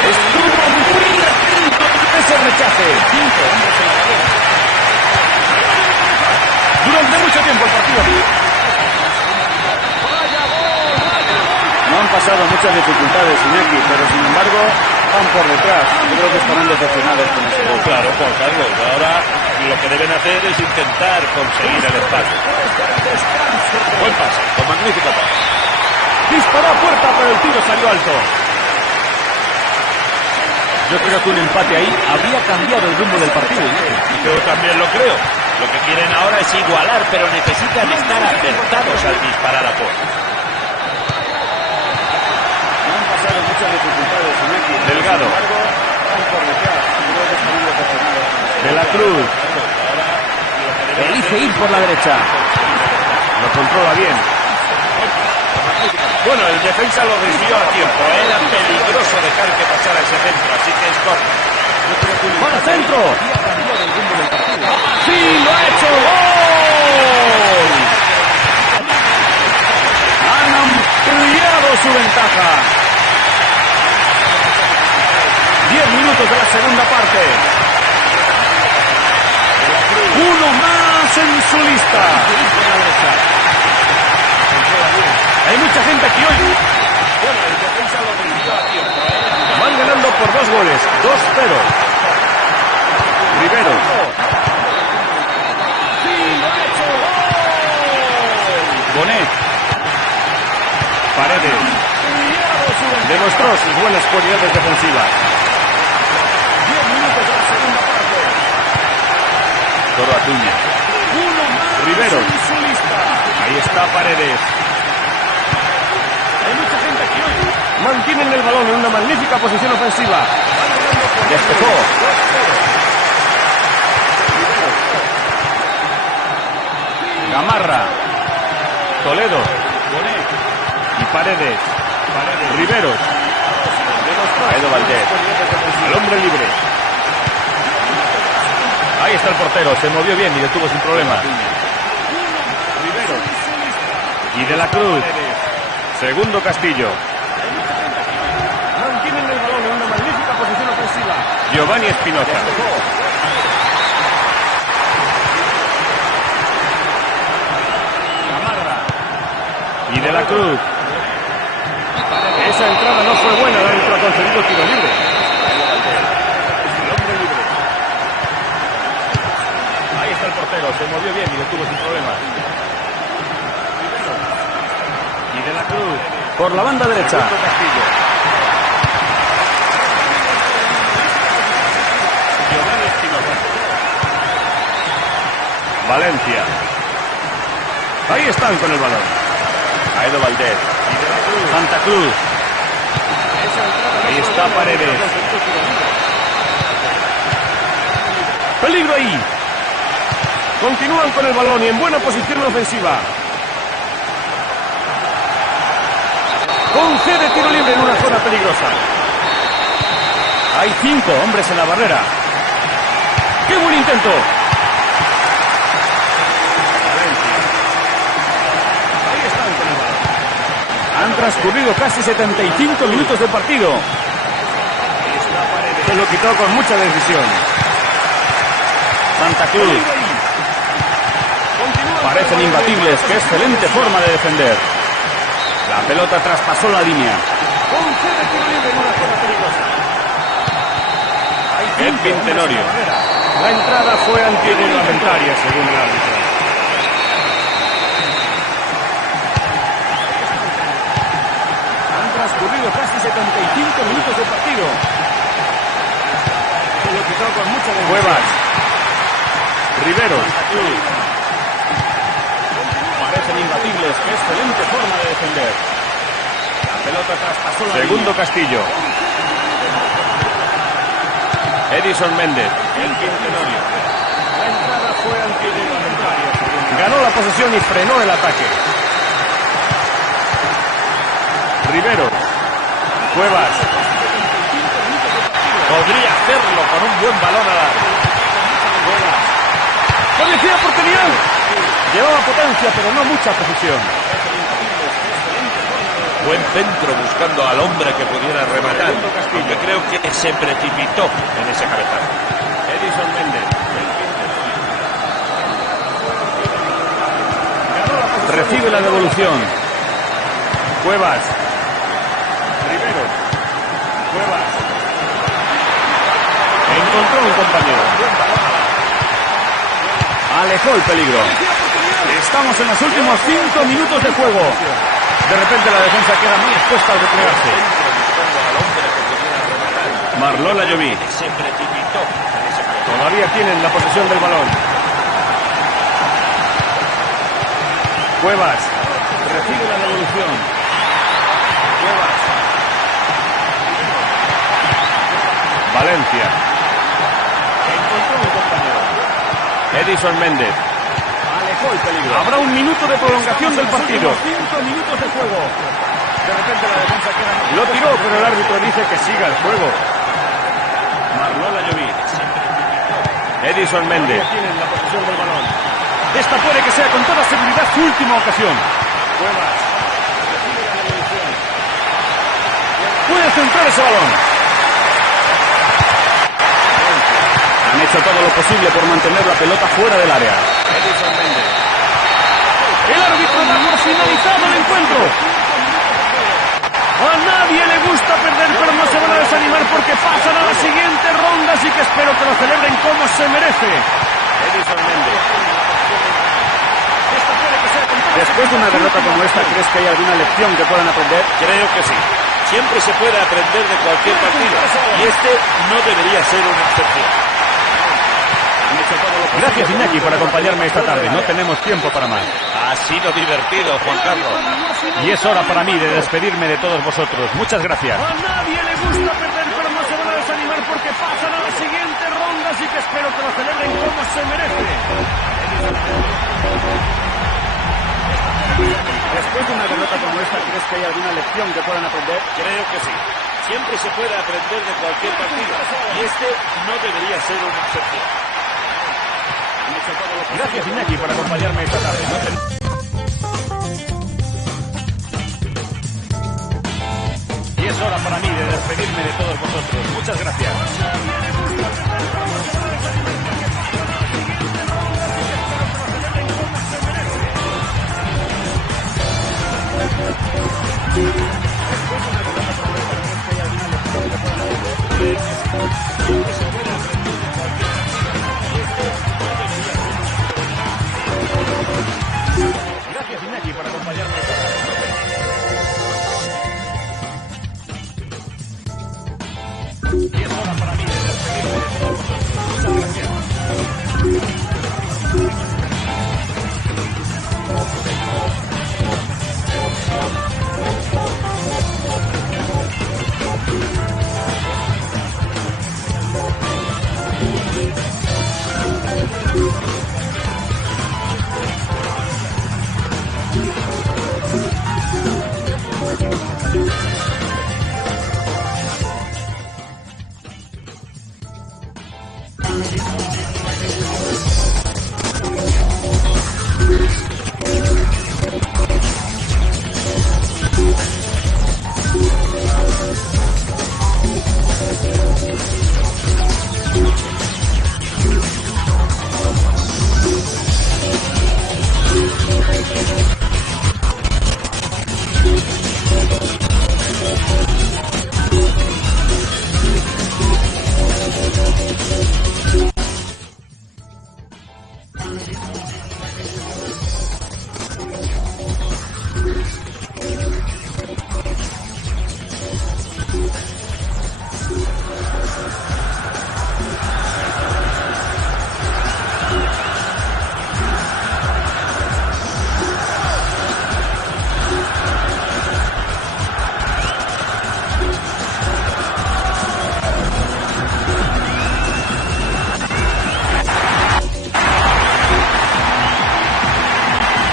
Estuvo muy atento a ese rechace. 5 hombres en la barrera. Durante mucho tiempo el partido. No han pasado muchas dificultades, Iñaki, pero sin embargo van por detrás. Yo creo que estarán decepcionados con ese gol. Claro, Juan Carlos. Ahora lo que deben hacer es intentar conseguir el empate. Buen pase, con magnífico pase. Disparó a puerta, pero el tiro salió alto. Yo creo que un empate ahí habría cambiado el rumbo del partido. Yo también lo creo. Lo que quieren ahora es igualar, pero necesitan estar acertados al disparar a puerta. Han pasado muchas dificultades. Delgado. De la Cruz. Elige ir por la derecha. Lo controla bien. Bueno, el defensa lo desvió a tiempo. Era peligroso dejar que pasara ese centro, así que es corto. ¡Para centro! ¡Sí, lo ha hecho! ¡Gol! Han ampliado su ventaja. 10 minutos de la segunda parte. Uno más en su lista. Hay mucha gente aquí hoy. Bueno, el defensa lo desvió a tiempo. Van ganando por 2 goles. 2-0. Rivero. Bonet. Paredes. Demostró sus buenas cualidades defensivas. 10 minutos de la segunda parte. Toro Atuña. Rivero. Ahí está Paredes. Hay mucha gente aquí hoy. Mantienen el balón en una magnífica posición ofensiva. Despejó. Gamarra. Toledo. Y Paredes. Riveros. Edo Valdés. Al hombre libre. Ahí está el portero. Se movió bien y detuvo sin problema. Y de la Cruz. Segundo Castillo. Mantienen el balón en una magnífica posición ofensiva. Giovanni Espinoza. Gamarra. Y de la Cruz. Esa entrada no fue buena, el árbitro ha concedido tiro libre. El hombre libre. Ahí está el portero, se movió bien y detuvo sin problemas. Y de la Cruz. Por la banda derecha. Castillo. Giovanni Espinoza. Valencia. Ahí están con el balón. Edo Valdés. Santa Cruz. Ahí está Paredes. Peligro ahí. Continúan con el balón y en buena posición ofensiva. Concede tiro libre en una zona peligrosa. Hay 5 hombres en la barrera. ¡Qué buen intento! Ahí están con el balón. Han transcurrido casi 75 minutos de partido. Se lo quitó con mucha decisión. Santa Cruz. Parecen imbatibles. Qué excelente forma de defender. La pelota traspasó la línea. Edwin Tenorio. La entrada fue antirreglamentaria según el árbitro. Han transcurrido casi 75 minutos de partido. Se lo quitó con mucha decisión. Cuevas. Riveros. Parecen imbatibles. Qué excelente forma de defender. La pelota traspasó la Segundo línea. Castillo. Edison Méndez. El Quintenorio. La entrada fue antirreglamentaria. Ganó la posesión y frenó el ataque. Rivero. Cuevas. Podría hacerlo con un buen balón al área. ¡Parecía oportunidad! Llevaba potencia, pero no mucha precisión. Buen centro buscando al hombre que pudiera rematar. Aunque creo que se precipitó en ese cabezazo. Edison Méndez. Recibe la devolución. Cuevas. Rivero. Cuevas. Encontró un compañero. Alejó el peligro. Estamos en los últimos 5 minutos de juego. De repente la defensa queda muy expuesta al replegarse. Marlola Lloví. Todavía tienen la posesión del balón. Cuevas. Recibe la devolución. Cuevas. Valencia. Encontró un compañero. Edison Méndez. Alejó el peligro. Habrá un minuto de prolongación del partido. 5 minutos de juego. De repente la defensa queda... Lo tiró, pero el árbitro dice que siga el juego. Marlola Lloví. Edison Méndez. Tienen la posesión del balón. Esta puede que sea con toda seguridad su última ocasión. Cuevas. Puede centrar ese balón. Han hecho todo lo posible por mantener la pelota fuera del área. Edison Méndez. El árbitro da por finalizado el encuentro. A nadie le gusta perder, pero no se van a desanimar porque pasan a la siguiente ronda, así que espero que lo celebren como se merece. Edison Méndez. Después de una derrota como esta, ¿crees que hay alguna lección que puedan aprender? Creo que sí. Siempre se puede aprender de cualquier partido y este no debería ser una excepción. Gracias, Iñaki, por acompañarme esta tarde. No tenemos tiempo para más. Ha sido divertido, Juan Carlos. Y es hora para mí de despedirme de todos vosotros. Muchas gracias. A nadie le gusta perder, pero no se van a desanimar porque pasan a la siguiente ronda, así que espero que lo celebren como se merece. Después de una derrota como esta, ¿crees que hay alguna lección que puedan aprender? Creo que sí. Siempre se puede aprender de cualquier partido y este no debería ser una excepción. Gracias, Iñaki, por acompañarme esta tarde. Y es hora para mí de despedirme de todos vosotros. Muchas gracias. Gracias, Iñaki, por acompañarme esta tarde. Y es hora para mí de despedirme de todos vosotros. Muchas gracias.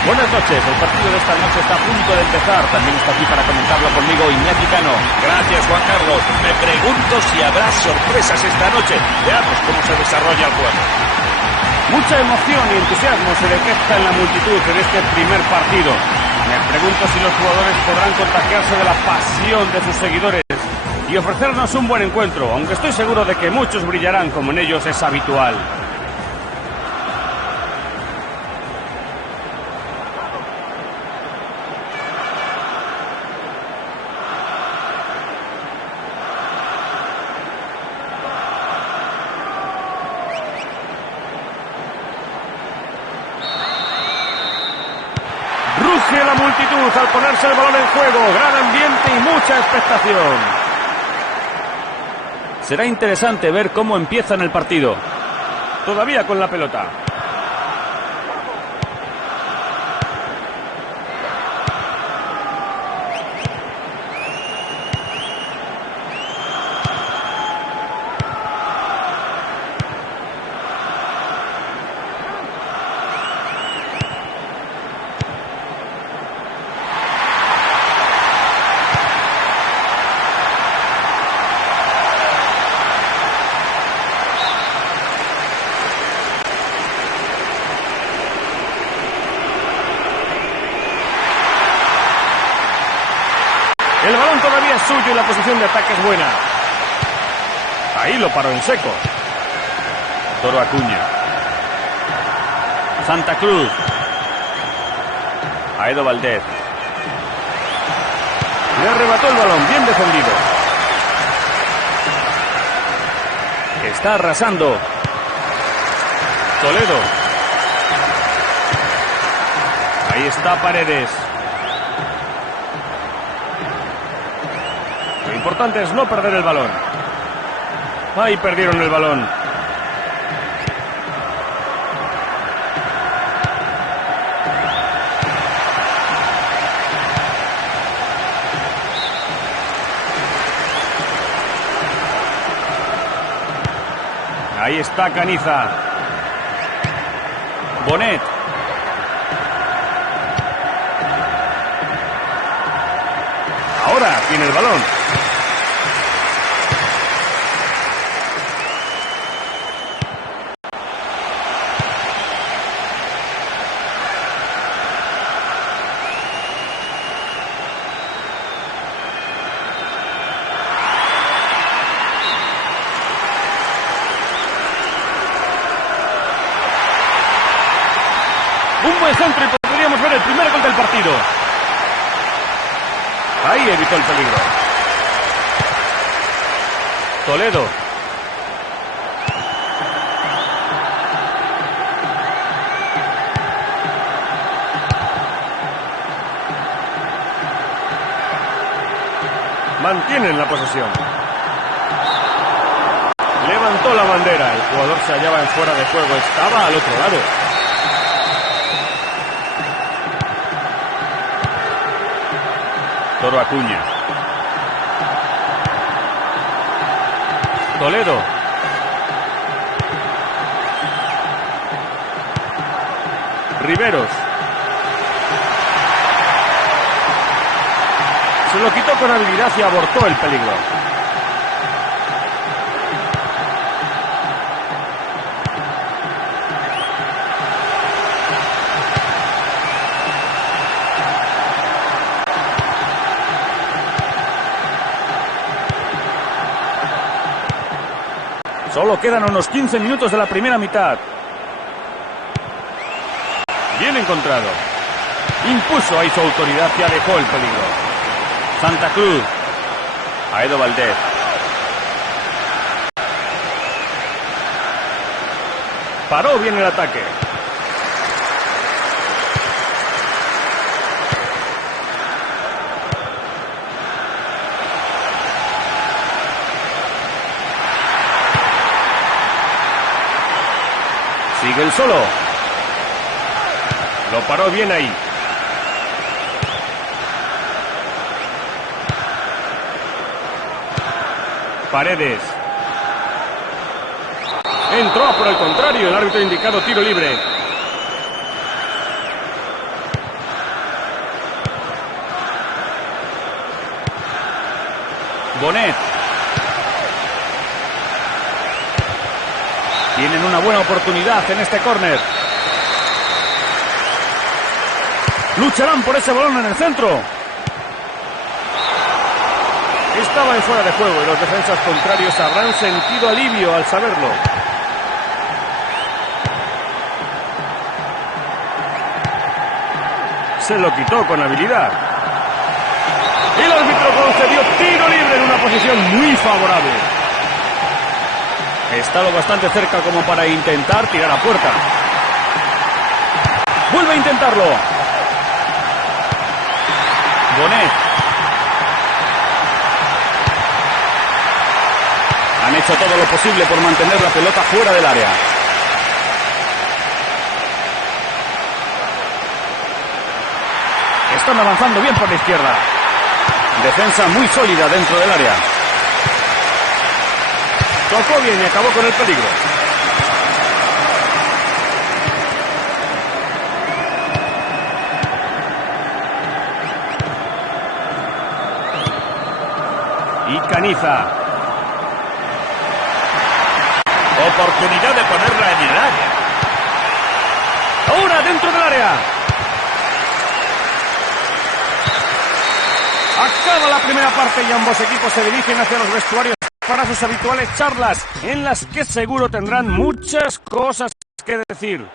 Buenas noches, el partido de esta noche está a punto de empezar. También está aquí para comentarlo conmigo Iñaki Cano. Gracias, Juan Carlos. Me pregunto si habrá sorpresas esta noche. Veamos cómo se desarrolla el juego. Mucha emoción y entusiasmo se detecta en la multitud en este primer partido. Me pregunto si los jugadores podrán contagiarse de la pasión de sus seguidores y ofrecernos un buen encuentro, aunque estoy seguro de que muchos brillarán como en ellos es habitual. Cruz al ponerse el balón en juego. Gran ambiente y mucha expectación. Será interesante ver cómo empiezan el partido. Todavía con la pelota. El balón todavía es suyo y la posición de ataque es buena. Ahí lo paró en seco. Toro Acuña. Santa Cruz. Aedo Valdez. Le arrebató el balón, bien defendido. Está arrasando. Toledo. Ahí está Paredes. Lo importante es no perder el balón. Ahí perdieron el balón. Ahí está Caniza. Bonet. Ahora tiene el balón. Un buen centro y podríamos ver el primer gol del partido. Ahí evitó el peligro. Toledo. Mantienen la posesión. Levantó la bandera. El jugador se hallaba en fuera de juego. Estaba al otro lado. Toro Acuña. Toledo. Riveros. Se lo quitó con habilidad y abortó el peligro. Solo quedan unos 15 minutos de la primera mitad. Bien encontrado. Impuso ahí su autoridad y alejó el peligro. Santa Cruz. Aedo Valdez. Paró bien el ataque. Sigue el solo. Lo paró bien ahí. Paredes. Entró por el contrario. El árbitro ha indicado tiro libre. Bonet. Tienen una buena oportunidad en este córner. Lucharán por ese balón en el centro. Estaba en fuera de juego y los defensas contrarios habrán sentido alivio al saberlo. Se lo quitó con habilidad. El árbitro concedió tiro libre en una posición muy favorable. Está lo bastante cerca como para intentar tirar a puerta. Vuelve a intentarlo. Bonet. Han hecho todo lo posible por mantener la pelota fuera del área. Están avanzando bien por la izquierda. Defensa muy sólida dentro del área. Tocó bien y acabó con el peligro. Y Caniza. Oportunidad de ponerla en el área. Ahora dentro del área. Acaba la primera parte y ambos equipos se dirigen hacia los vestuarios para sus habituales charlas, en las que seguro tendrán muchas cosas que decir.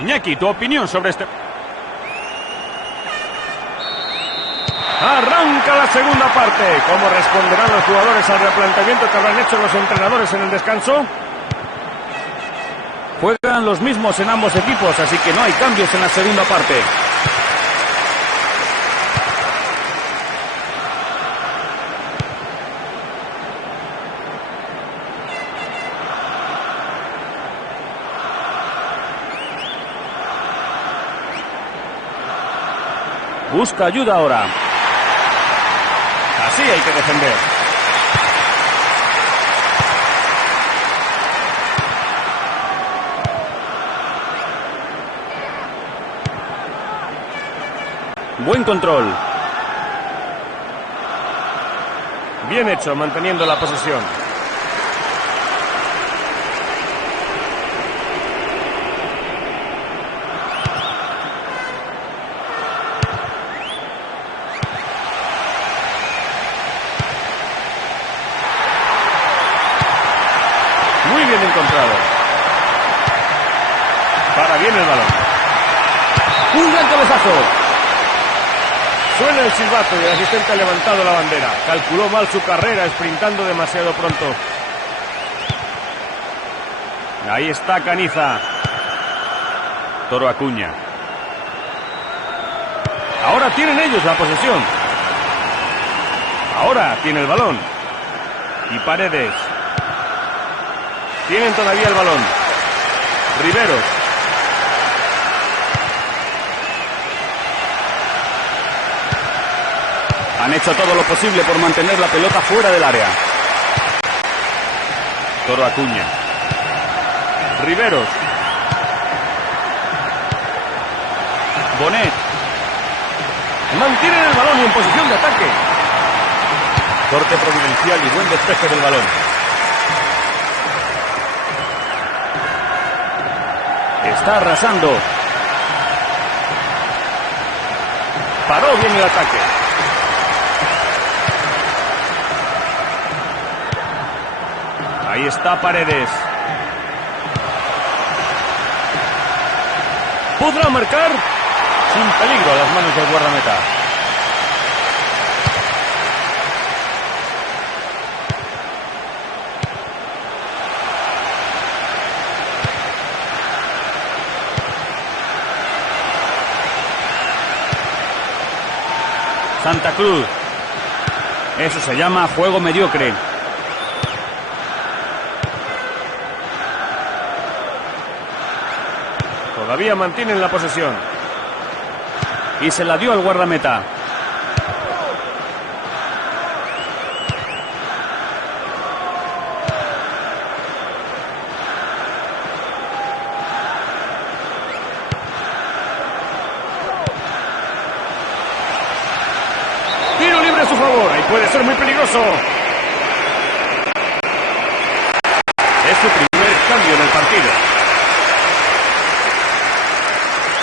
Iñaki, tu opinión sobre este... Arranca la segunda parte. ¿Cómo responderán los jugadores al replanteamiento que habrán hecho los entrenadores en el descanso? Juegan los mismos en ambos equipos, así que no hay cambios en la segunda parte. Busca ayuda ahora. Así hay que defender. Buen control. Bien hecho, manteniendo la posesión. Muy bien encontrado. Para bien el balón. Un gran cabezazo. Suena el silbato y el asistente ha levantado la bandera. Calculó mal su carrera, sprintando demasiado pronto. Ahí está Caniza. Toro Acuña. Ahora tienen ellos la posesión. Ahora tiene el balón. Y Paredes. Tienen todavía el balón. Riveros. Han hecho todo lo posible por mantener la pelota fuera del área. Toro Acuña. Riveros. Bonet. Mantienen el balón y en posición de ataque. Corte providencial y buen despeje del balón. Está arrasando. Paró bien el ataque. Ahí está Paredes. ¿Podrá marcar? Sin peligro a las manos del guardameta. Santa Cruz. Eso se llama juego mediocre. Todavía mantienen la posesión. Y se la dio al guardameta. Tiro libre a su favor. Ahí puede ser muy peligroso. Es su primer cambio en el partido.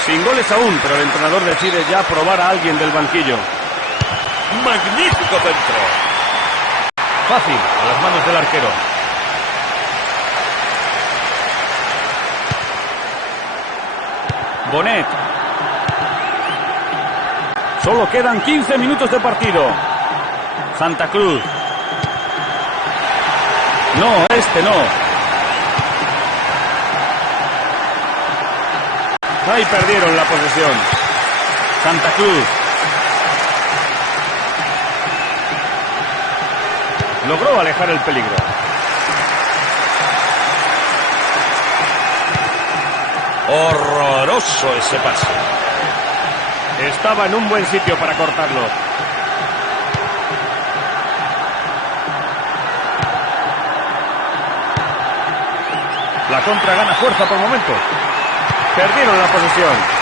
Sin goles aún, pero el entrenador decide ya probar a alguien del banquillo. Magnífico centro. Fácil, a las manos del arquero. Bonet. Solo quedan 15 minutos de partido. Santa Cruz. No, este no. Ahí perdieron la posesión. Santa Cruz. Logró alejar el peligro. Horroroso ese pase. Estaba en un buen sitio para cortarlo. La contra gana fuerza por momento. Perdieron la posesión.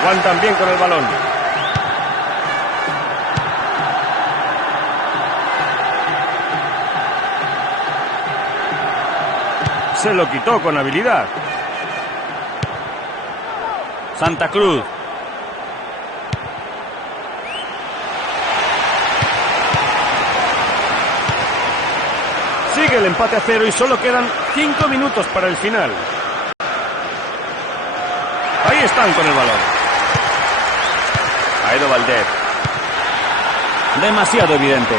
Aguantan bien con el balón. Se lo quitó con habilidad. Santa Cruz. Sigue el empate a 0 y solo quedan 5 minutos para el final. Ahí están con el balón. Aedo Valdez. Demasiado evidente.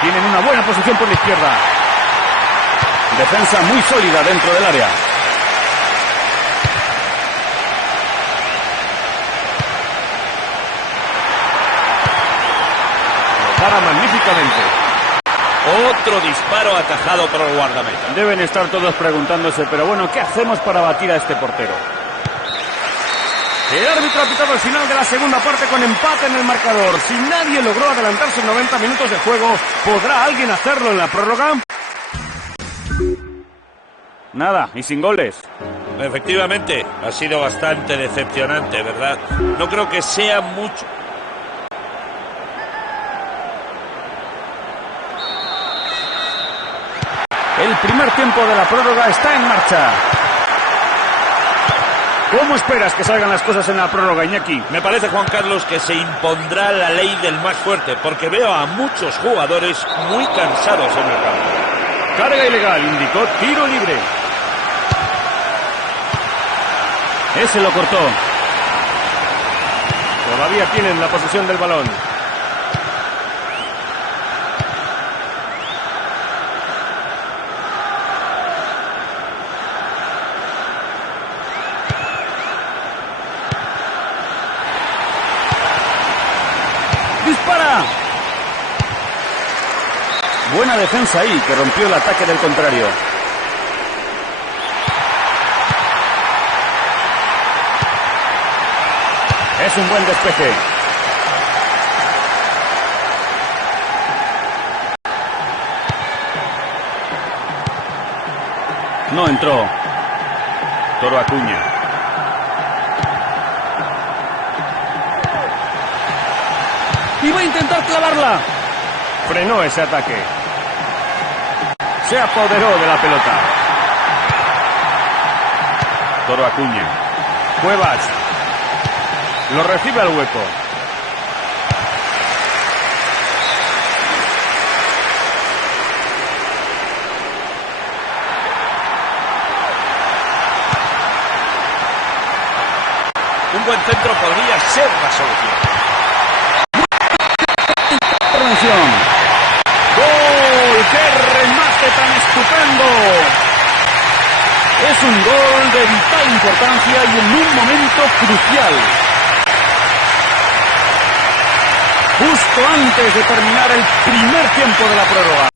Tienen una buena posición por la izquierda. Defensa muy sólida dentro del área. Lo para magníficamente. Otro disparo atajado por el guardameta. Deben estar todos preguntándose, pero bueno, ¿qué hacemos para batir a este portero? El árbitro ha pitado el final de la segunda parte con empate en el marcador. Si nadie logró adelantarse en 90 minutos de juego, ¿podrá alguien hacerlo en la prórroga? Nada, y sin goles. Efectivamente, ha sido bastante decepcionante, ¿verdad? No creo que sea mucho. El primer tiempo de la prórroga está en marcha. ¿Cómo esperas que salgan las cosas en la prórroga, Iñaki? Me parece, Juan Carlos, que se impondrá la ley del más fuerte, porque veo a muchos jugadores muy cansados en el campo. Carga ilegal, indicó tiro libre. Ese lo cortó. Todavía tienen la posesión del balón. ¡Dispara! Buena defensa ahí, que rompió el ataque del contrario. Es un buen despeje. No entró. Toro Acuña. Iba a intentar clavarla. Frenó ese ataque. Se apoderó de la pelota. Toro Acuña. Cuevas. Lo recibe al hueco. Un buen centro podría ser la solución. Intervención. ¡Gol! ¡Qué remate tan estupendo! Es un gol de vital importancia y en un momento crucial. Justo antes de terminar el primer tiempo de la prórroga.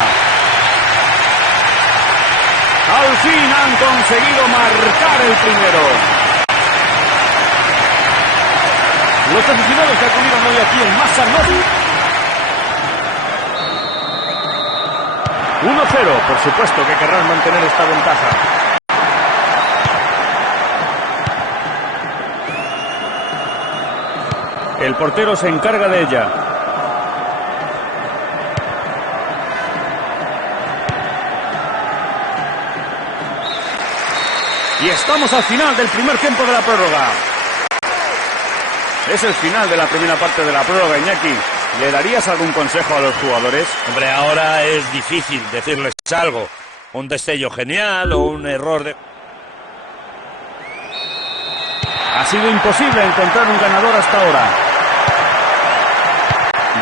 Al fin han conseguido marcar el primero. Los aficionados que acudieron hoy aquí en Massa Novi. 1-0, por supuesto que querrán mantener esta ventaja. El portero se encarga de ella. Y estamos al final del primer tiempo de la prórroga. Es el final de la primera parte de la prórroga, Iñaki. ¿Le darías algún consejo a los jugadores? Hombre, ahora es difícil decirles algo. Un destello genial o un error de... Ha sido imposible encontrar un ganador hasta ahora.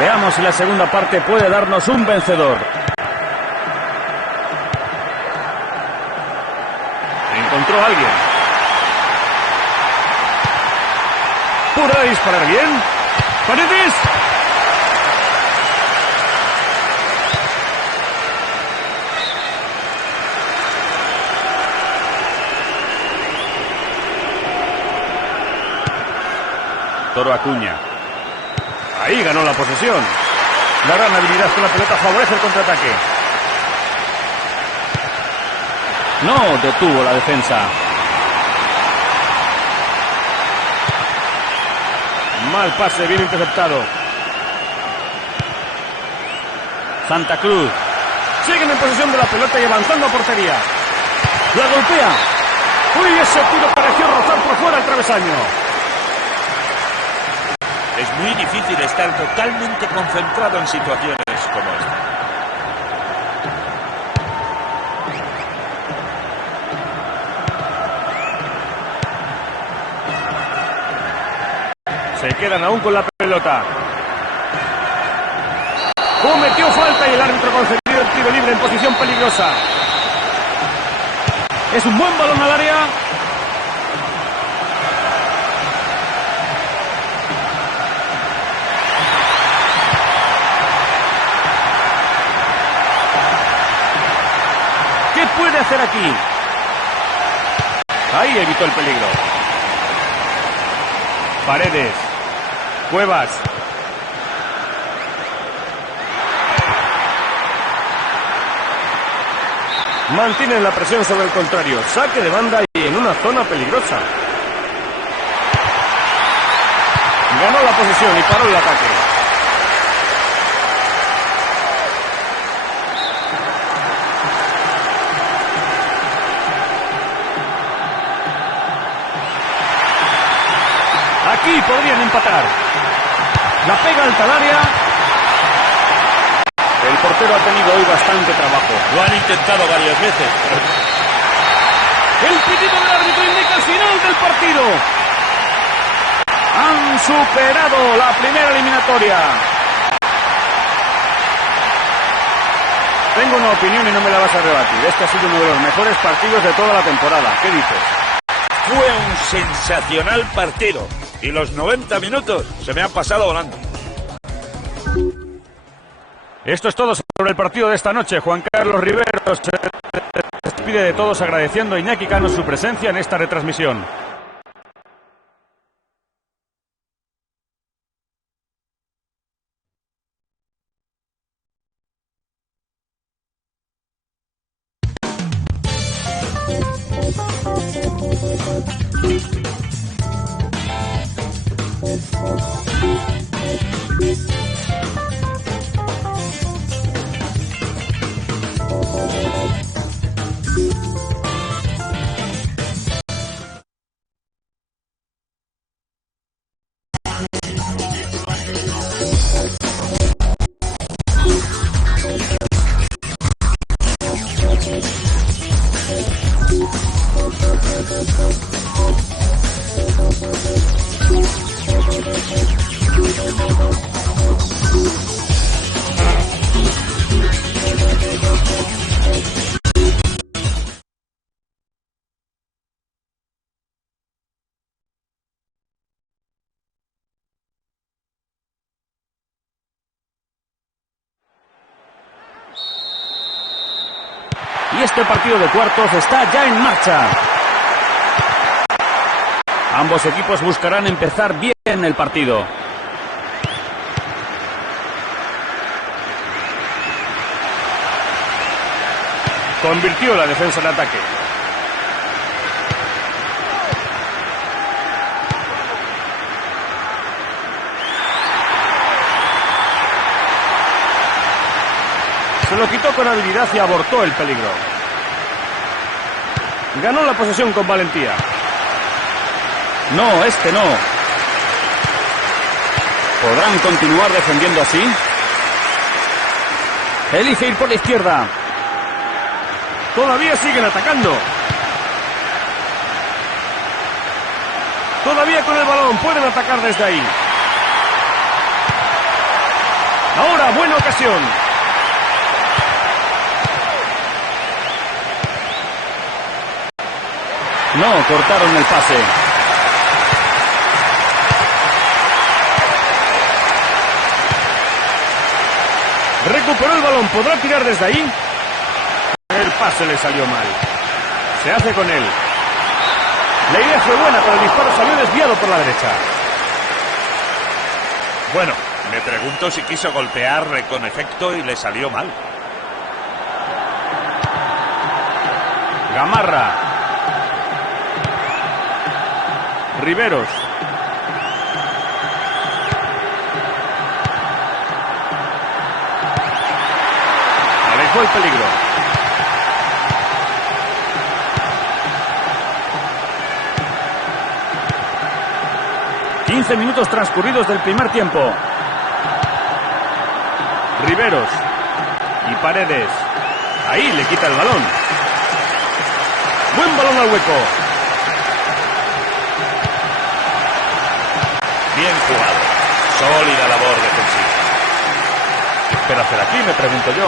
Veamos si la segunda parte puede darnos un vencedor. encontró a alguien. ¿Podrá disparar bien? ¡Paredes! Toro Acuña. Ahí ganó la posesión. La gran habilidad con la pelota favorece el contraataque. No detuvo la defensa. Mal pase, bien interceptado. Santa Cruz. Siguen en posesión de la pelota y avanzando a portería. La golpea. Uy, ese tiro pareció rozar por fuera el travesaño. Es muy difícil estar totalmente concentrado en situaciones como esta. Se quedan aún con la pelota. Cometió falta y el árbitro concedió el tiro libre en posición peligrosa. Es un buen balón al área. ¿Qué puede hacer aquí? Ahí evitó el peligro. Paredes. Cuevas. Mantienen la presión sobre el contrario. Saque de banda y en una zona peligrosa. Ganó la posesión y paró el ataque. Aquí podrían empatar. La pega alta al área. El portero ha tenido hoy bastante trabajo. Lo han intentado varias veces. El pitido del árbitro indica el final del partido. Han superado la primera eliminatoria. Tengo una opinión y no me la vas a rebatir. Este ha sido uno de los mejores partidos de toda la temporada. ¿Qué dices? Fue un sensacional partido. Y los 90 minutos se me han pasado volando. Esto es todo sobre el partido de esta noche. Juan Carlos Rivero se despide de todos agradeciendo a Iñaki Cano su presencia en esta retransmisión. Y este partido de cuartos está ya en marcha. Ambos equipos buscarán empezar bien el partido. Convirtió la defensa en ataque. Se lo quitó con habilidad y abortó el peligro. Ganó la posesión con valentía. No, este no. ¿Podrán continuar defendiendo así? Elige ir por la izquierda. Todavía siguen atacando. Todavía con el balón pueden atacar desde ahí. Ahora, buena ocasión. No, cortaron el pase. Recuperó el balón, ¿podrá tirar desde ahí? El pase le salió mal. Se hace con él. La idea fue buena, pero el disparo salió desviado por la derecha. Bueno, me pregunto si quiso golpear con efecto y le salió mal. Gamarra. Riveros. Alejó el peligro. ...15 minutos transcurridos del primer tiempo. Riveros. Y Paredes. Ahí le quita el balón. Buen balón al hueco. Bien jugado. Sólida labor defensiva. ¿Qué espera hacer aquí? Me pregunto yo.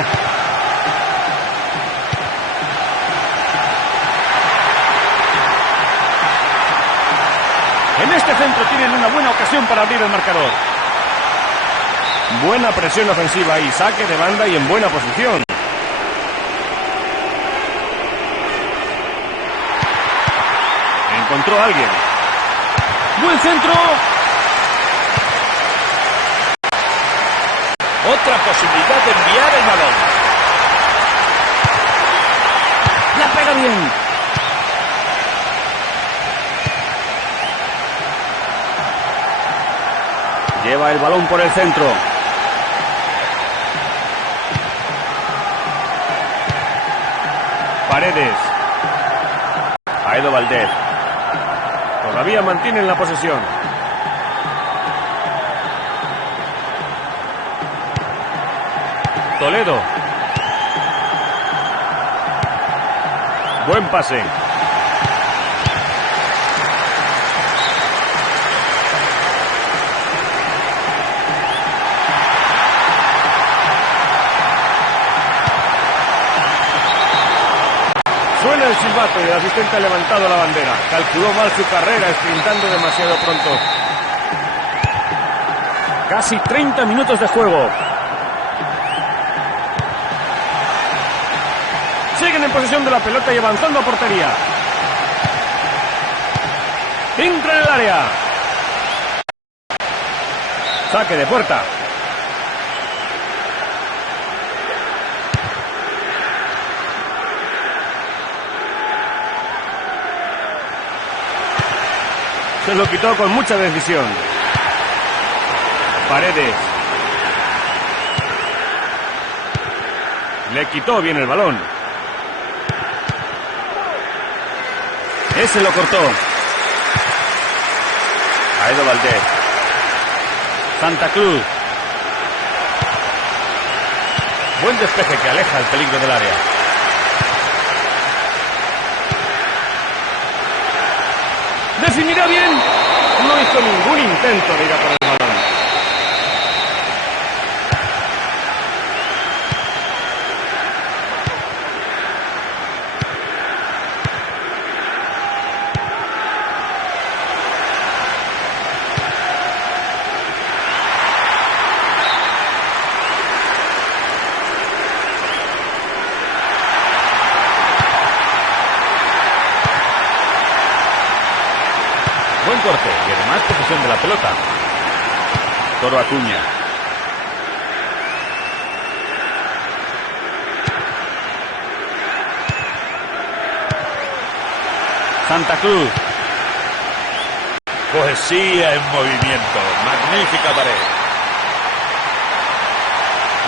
En este centro tienen una buena ocasión para abrir el marcador. Buena presión ofensiva y saque de banda y en buena posición. Encontró a alguien. ¡Buen centro! Otra posibilidad de enviar el balón. ¡La pega bien! Lleva el balón por el centro. Paredes. Aedo Valdez. Todavía mantienen la posesión. Toledo. Buen pase. Suena el silbato y el asistente ha levantado la bandera. Calculó mal su carrera, sprintando demasiado pronto. Casi 30 minutos de juego. Siguen en posesión de la pelota y avanzando a portería. Entra en el área. Saque de puerta. Se lo quitó con mucha decisión. Paredes. Le quitó bien el balón. Ese lo cortó. Aedo Valdez. Santa Cruz. Buen despeje que aleja el peligro del área. ¿Definirá bien? No hizo ningún intento de ir a por el balón. Buen corte y además posesión de la pelota. Toro Acuña. Santa Cruz. Poesía en movimiento. Magnífica pared.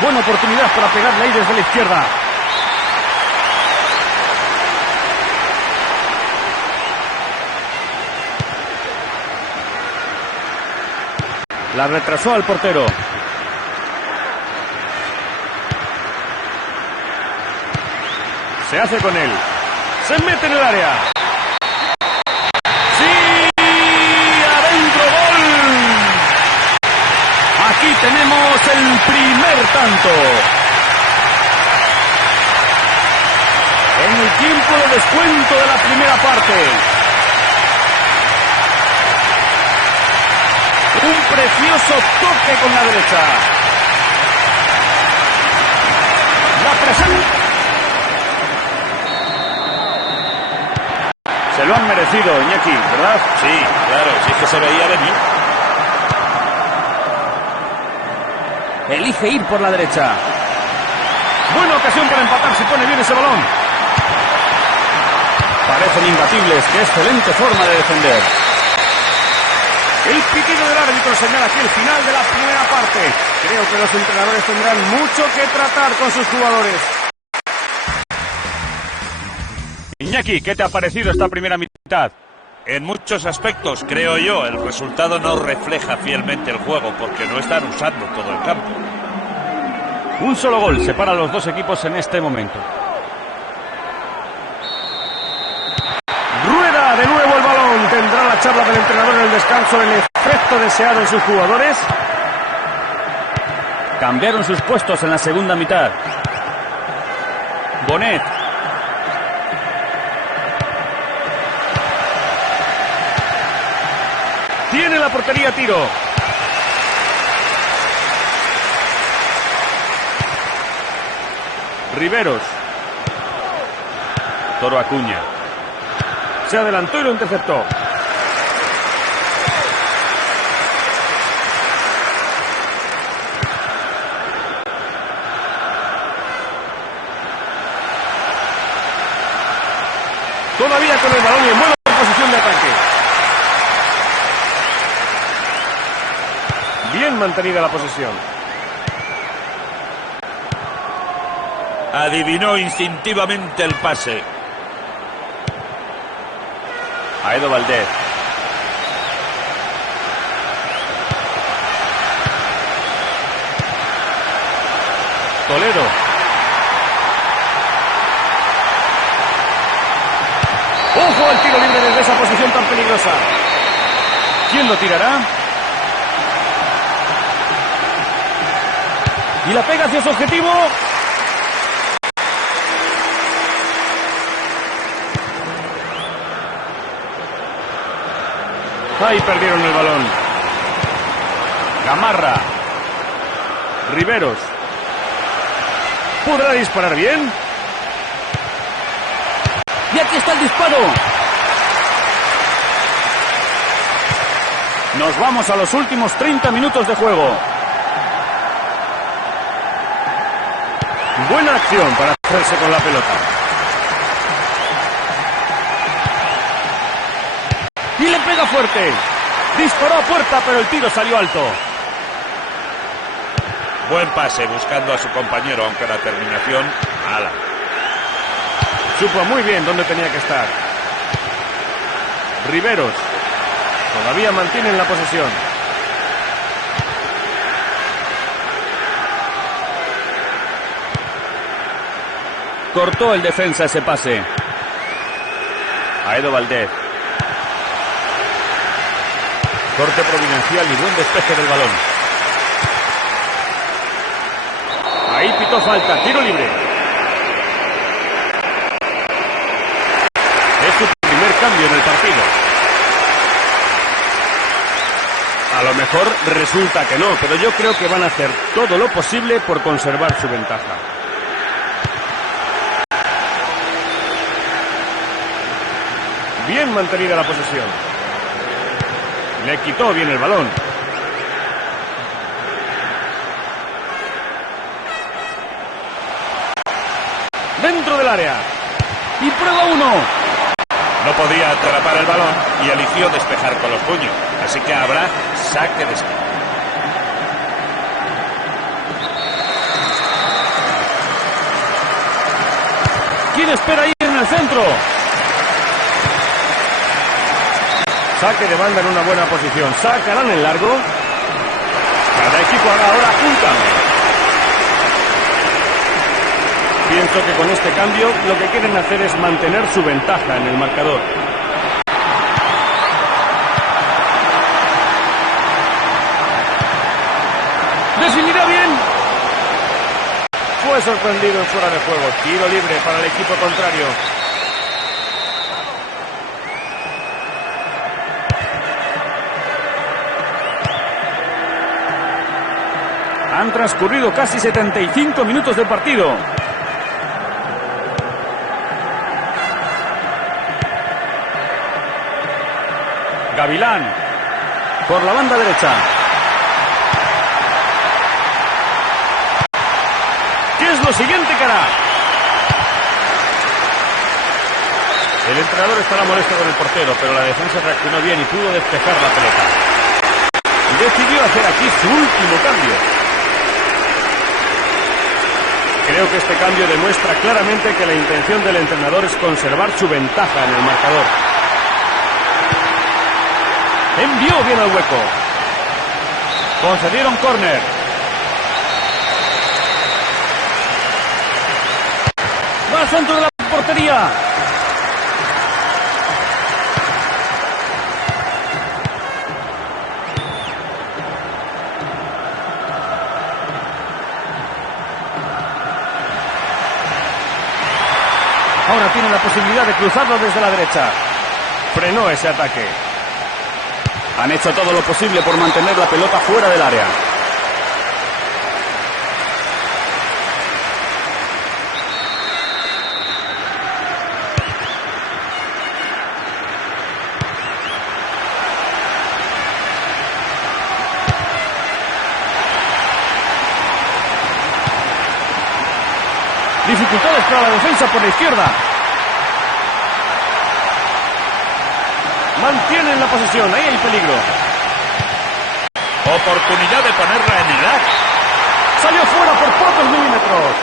Buena oportunidad para pegarle ahí desde la izquierda. La retrasó al portero. Se hace con él. Se mete en el área. ¡Sí! ¡Adentro, gol! Aquí tenemos el primer tanto. En el tiempo de descuento de la primera parte. Un precioso toque con la derecha. La presión. Se lo han merecido, Iñaki, ¿verdad? Sí, claro, sí que se veía venir. Elige ir por la derecha. Buena ocasión para empatar si pone bien ese balón. Parecen imbatibles. Qué excelente forma de defender. El pitido del árbitro señala aquí el final de la primera parte. Creo que los entrenadores tendrán mucho que tratar con sus jugadores. Iñaki, ¿qué te ha parecido esta primera mitad? En muchos aspectos, creo yo, el resultado no refleja fielmente el juego porque no están usando todo el campo. Un solo gol separa a los dos equipos en este momento. Rueda de nuevo el balón. ¿Tendrá la charla del entrenador en el descanso el efecto deseado en sus jugadores? Cambiaron sus puestos en la segunda mitad. Bonet. Tiene la portería a tiro. Riveros. Toro Acuña. Se adelantó y lo interceptó. Todavía con el balón y en buena posición de ataque. Bien mantenida la posesión. Adivinó instintivamente el pase. Aedo Valdez. Toledo. ¡Ojo al tiro libre desde esa posición tan peligrosa! ¿Quién lo tirará? Y la pega hacia su objetivo. Ahí perdieron el balón. Gamarra. Riveros. ¿Podrá disparar bien? Y aquí está el disparo. Nos vamos a los últimos 30 minutos de juego. Buena acción para hacerse con la pelota. Y le pega fuerte. Disparó a puerta, pero el tiro salió alto. Buen pase buscando a su compañero, aunque la terminación mala. Supo muy bien dónde tenía que estar. Riveros. Todavía mantienen la posesión. Cortó el defensa ese pase. Aedo Valdez. Corte providencial y buen despeje del balón. Ahí pitó falta, tiro libre. Es su primer cambio en el partido. A lo mejor resulta que no, pero yo creo que van a hacer todo lo posible por conservar su ventaja. Bien mantenida la posesión. Le quitó bien el balón. Dentro del área. Y prueba uno. No podía atrapar el balón y eligió despejar con los puños. Así que habrá saque de esquina. ¿Quién espera ahí en el centro? Saque de banda en una buena posición. Sacarán el largo. Cada equipo hará ahora un cambio. Pienso que con este cambio lo que quieren hacer es mantener su ventaja en el marcador. ¿Definirá bien? Fue sorprendido en fuera de juego. Tiro libre para el equipo contrario. Han transcurrido casi 75 minutos de partido. Gavilán por la banda derecha. ¿Qué es lo siguiente que hará? El entrenador estará molesto con el portero, pero la defensa reaccionó bien y pudo despejar la pelota. Decidió hacer aquí su último cambio. Creo que este cambio demuestra claramente que la intención del entrenador es conservar su ventaja en el marcador. Envió bien al hueco. Concedieron córner. Va al centro de la portería. Ahora tiene la posibilidad de cruzarlo desde la derecha. Frenó ese ataque. Han hecho todo lo posible por mantener la pelota fuera del área. Dificultades para la defensa por la izquierda. Mantienen la posesión, ahí hay peligro. Oportunidad de ponerla en el área. Salió fuera por pocos milímetros.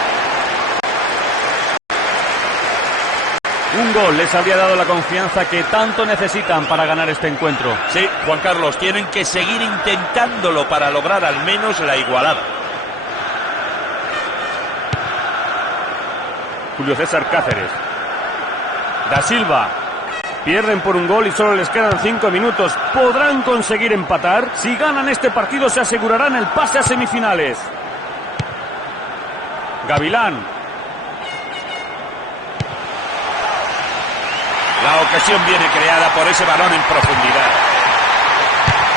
Un gol les habría dado la confianza que tanto necesitan para ganar este encuentro. Sí, Juan Carlos, tienen que seguir intentándolo para lograr al menos la igualada. Julio César Cáceres. Da Silva. Pierden por un gol y solo les quedan 5 minutos. ¿Podrán conseguir empatar? Si ganan este partido se asegurarán el pase a semifinales. Gavilán. La ocasión viene creada por ese balón en profundidad.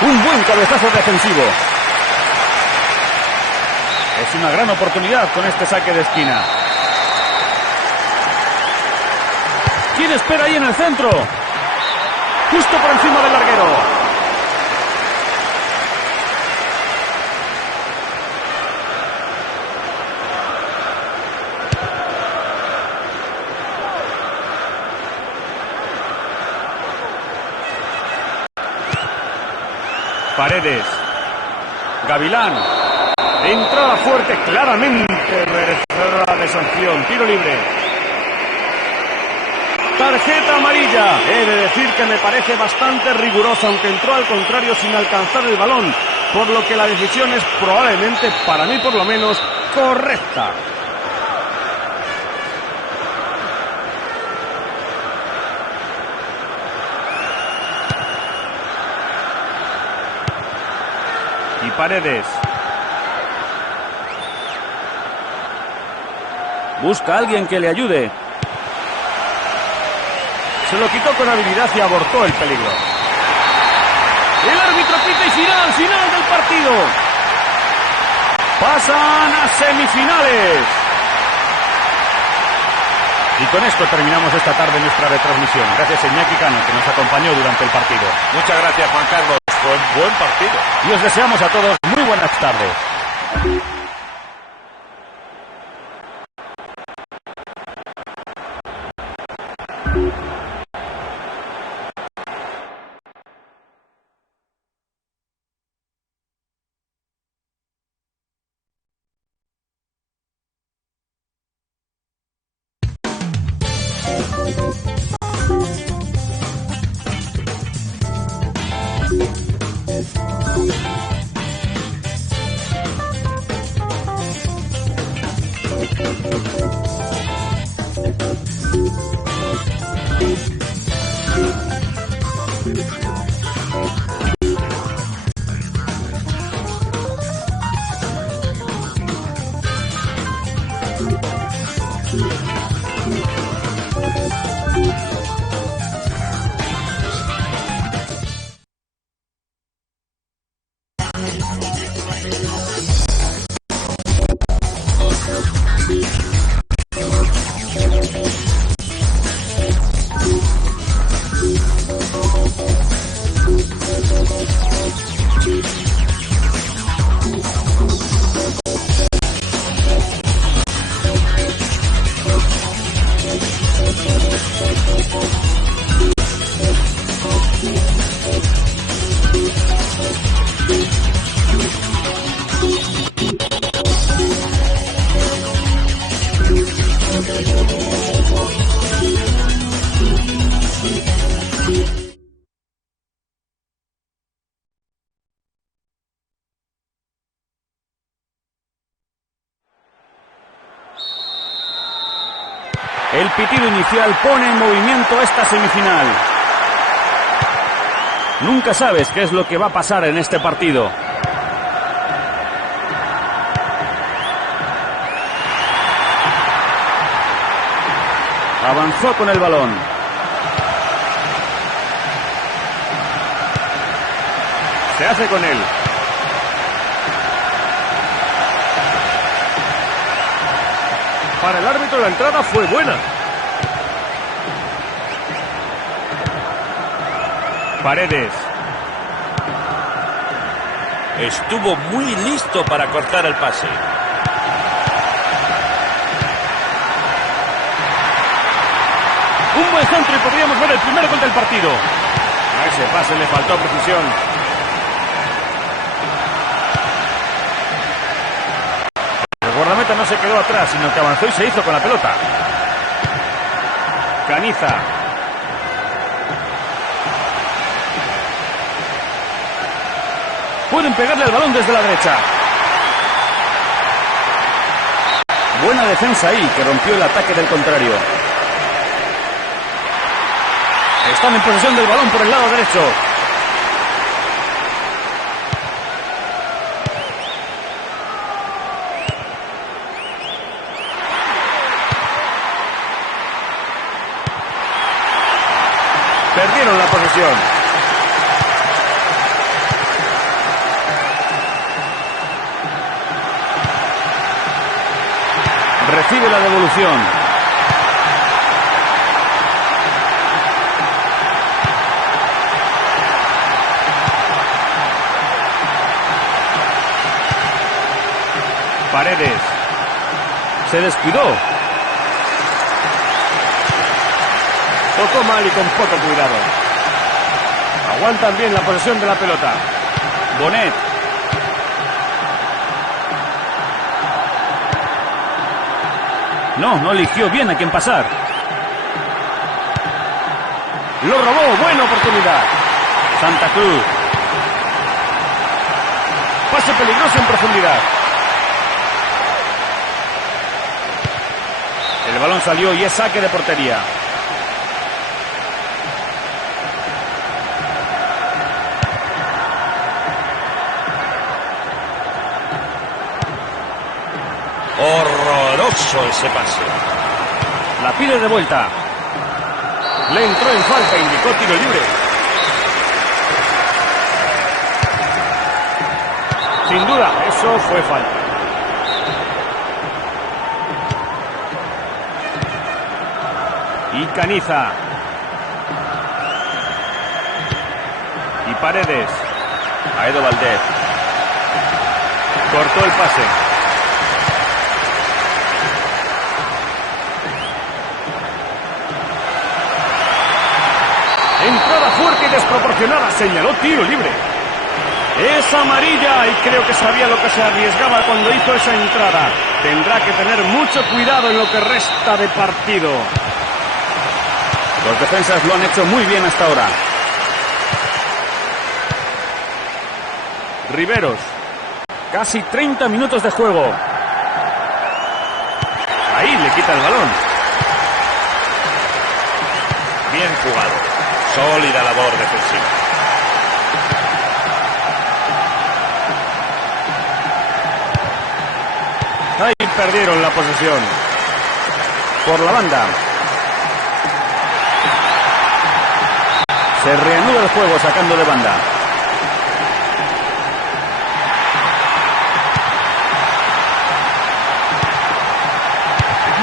Un buen cabezazo defensivo. Es una gran oportunidad con este saque de esquina. ¿Quién espera ahí en el centro? Justo por encima del larguero. Paredes. Gavilán. Entrada fuerte, claramente merecedora de sanción. Tiro libre. Tarjeta amarilla. He de decir que me parece bastante rigurosa, aunque entró al contrario sin alcanzar el balón, por lo que la decisión es probablemente, para mí por lo menos, correcta. Y Paredes. Busca a alguien que le ayude. Se lo quitó con habilidad y abortó el peligro. El árbitro pita y final del partido. Pasan a semifinales. Y con esto terminamos esta tarde nuestra retransmisión. Gracias a Iñaki Cano, que nos acompañó durante el partido. Muchas gracias, Juan Carlos. Fue un buen partido. Y os deseamos a todos muy buenas tardes. El pitido inicial pone en movimiento esta semifinal. Nunca sabes qué es lo que va a pasar en este partido. Avanzó con el balón. Se hace con él. Para el árbitro la entrada fue buena. Paredes. Estuvo muy listo para cortar el pase. Un buen centro y podríamos ver el primer gol del partido. A ese pase le faltó precisión. El guardameta no se quedó atrás, sino que avanzó y se hizo con la pelota. Caniza. Pueden pegarle el balón desde la derecha. Buena defensa ahí, que rompió el ataque del contrario. Están en posesión del balón por el lado derecho. Perdieron la posesión. Recibe la devolución. Paredes. Se descuidó. Tocó mal y con poco cuidado. Aguantan bien la posesión de la pelota. Bonet. No eligió bien a quién pasar. Lo robó, buena oportunidad. Santa Cruz. Pase peligroso en profundidad. El balón salió y es saque de portería. Horroroso ese pase. La pide de vuelta. Le entró en falta, indicó tiro libre. Sin duda, eso fue falta. Y Caniza. Y Paredes. Aedo Valdez. Cortó el pase. Entrada fuerte y desproporcionada. Señaló tiro libre. Es amarilla y creo que sabía lo que se arriesgaba cuando hizo esa entrada. Tendrá que tener mucho cuidado en lo que resta de partido. Los defensas lo han hecho muy bien hasta ahora. Riveros. Casi 30 minutos de juego. Ahí le quita el balón. Bien jugado. Sólida labor defensiva. Ahí perdieron la posesión. Por la banda. Se reanuda el juego sacando de banda.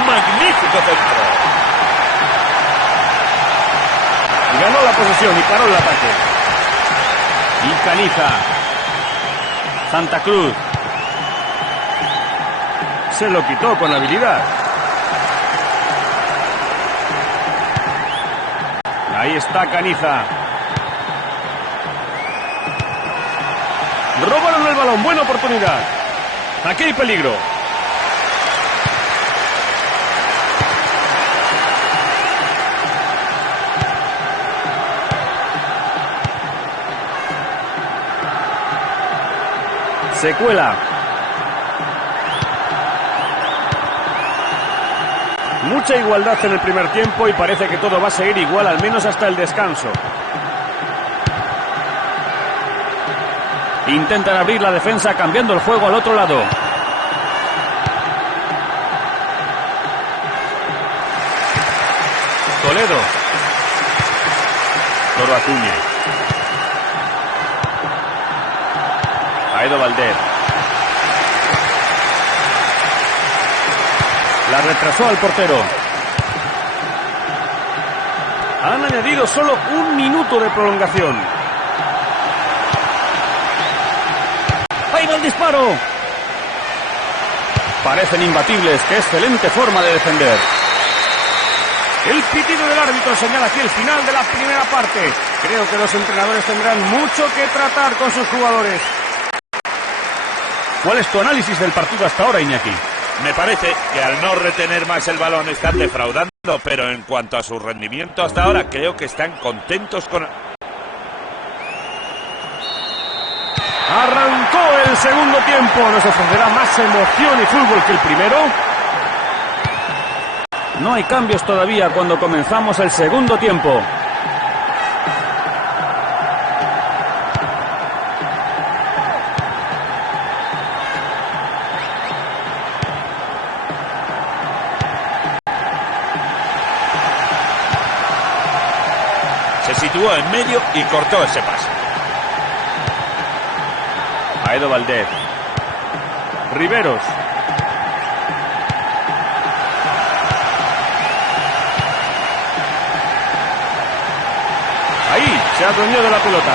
Magnífico centro. Ganó la posesión y paró el ataque. Y Caniza. Santa Cruz. Se lo quitó con habilidad. Ahí está Caniza. Robaron el balón, buena oportunidad. Aquí hay peligro. Se cuela. Mucha igualdad en el primer tiempo y parece que todo va a seguir igual, al menos hasta el descanso. Intentan abrir la defensa cambiando el juego al otro lado. Toledo. Toro Acuña. Aedo Valdez. La retrasó al portero. Han añadido solo 1 minuto de prolongación. ¡Ahí va el disparo! Parecen imbatibles. ¡Qué excelente forma de defender! El pitido del árbitro señala aquí el final de la primera parte. Creo que los entrenadores tendrán mucho que tratar con sus jugadores. ¿Cuál es tu análisis del partido hasta ahora, Iñaki? Me parece que al no retener más el balón están defraudando, pero en cuanto a su rendimiento hasta ahora, creo que están contentos con... Arrancó el segundo tiempo. ¿Nos ofrecerá más emoción y fútbol que el primero? No hay cambios todavía cuando comenzamos el segundo tiempo. Se situó en medio y cortó ese pase. Aedo Valdez. Riveros. Ahí se adueñó de la pelota.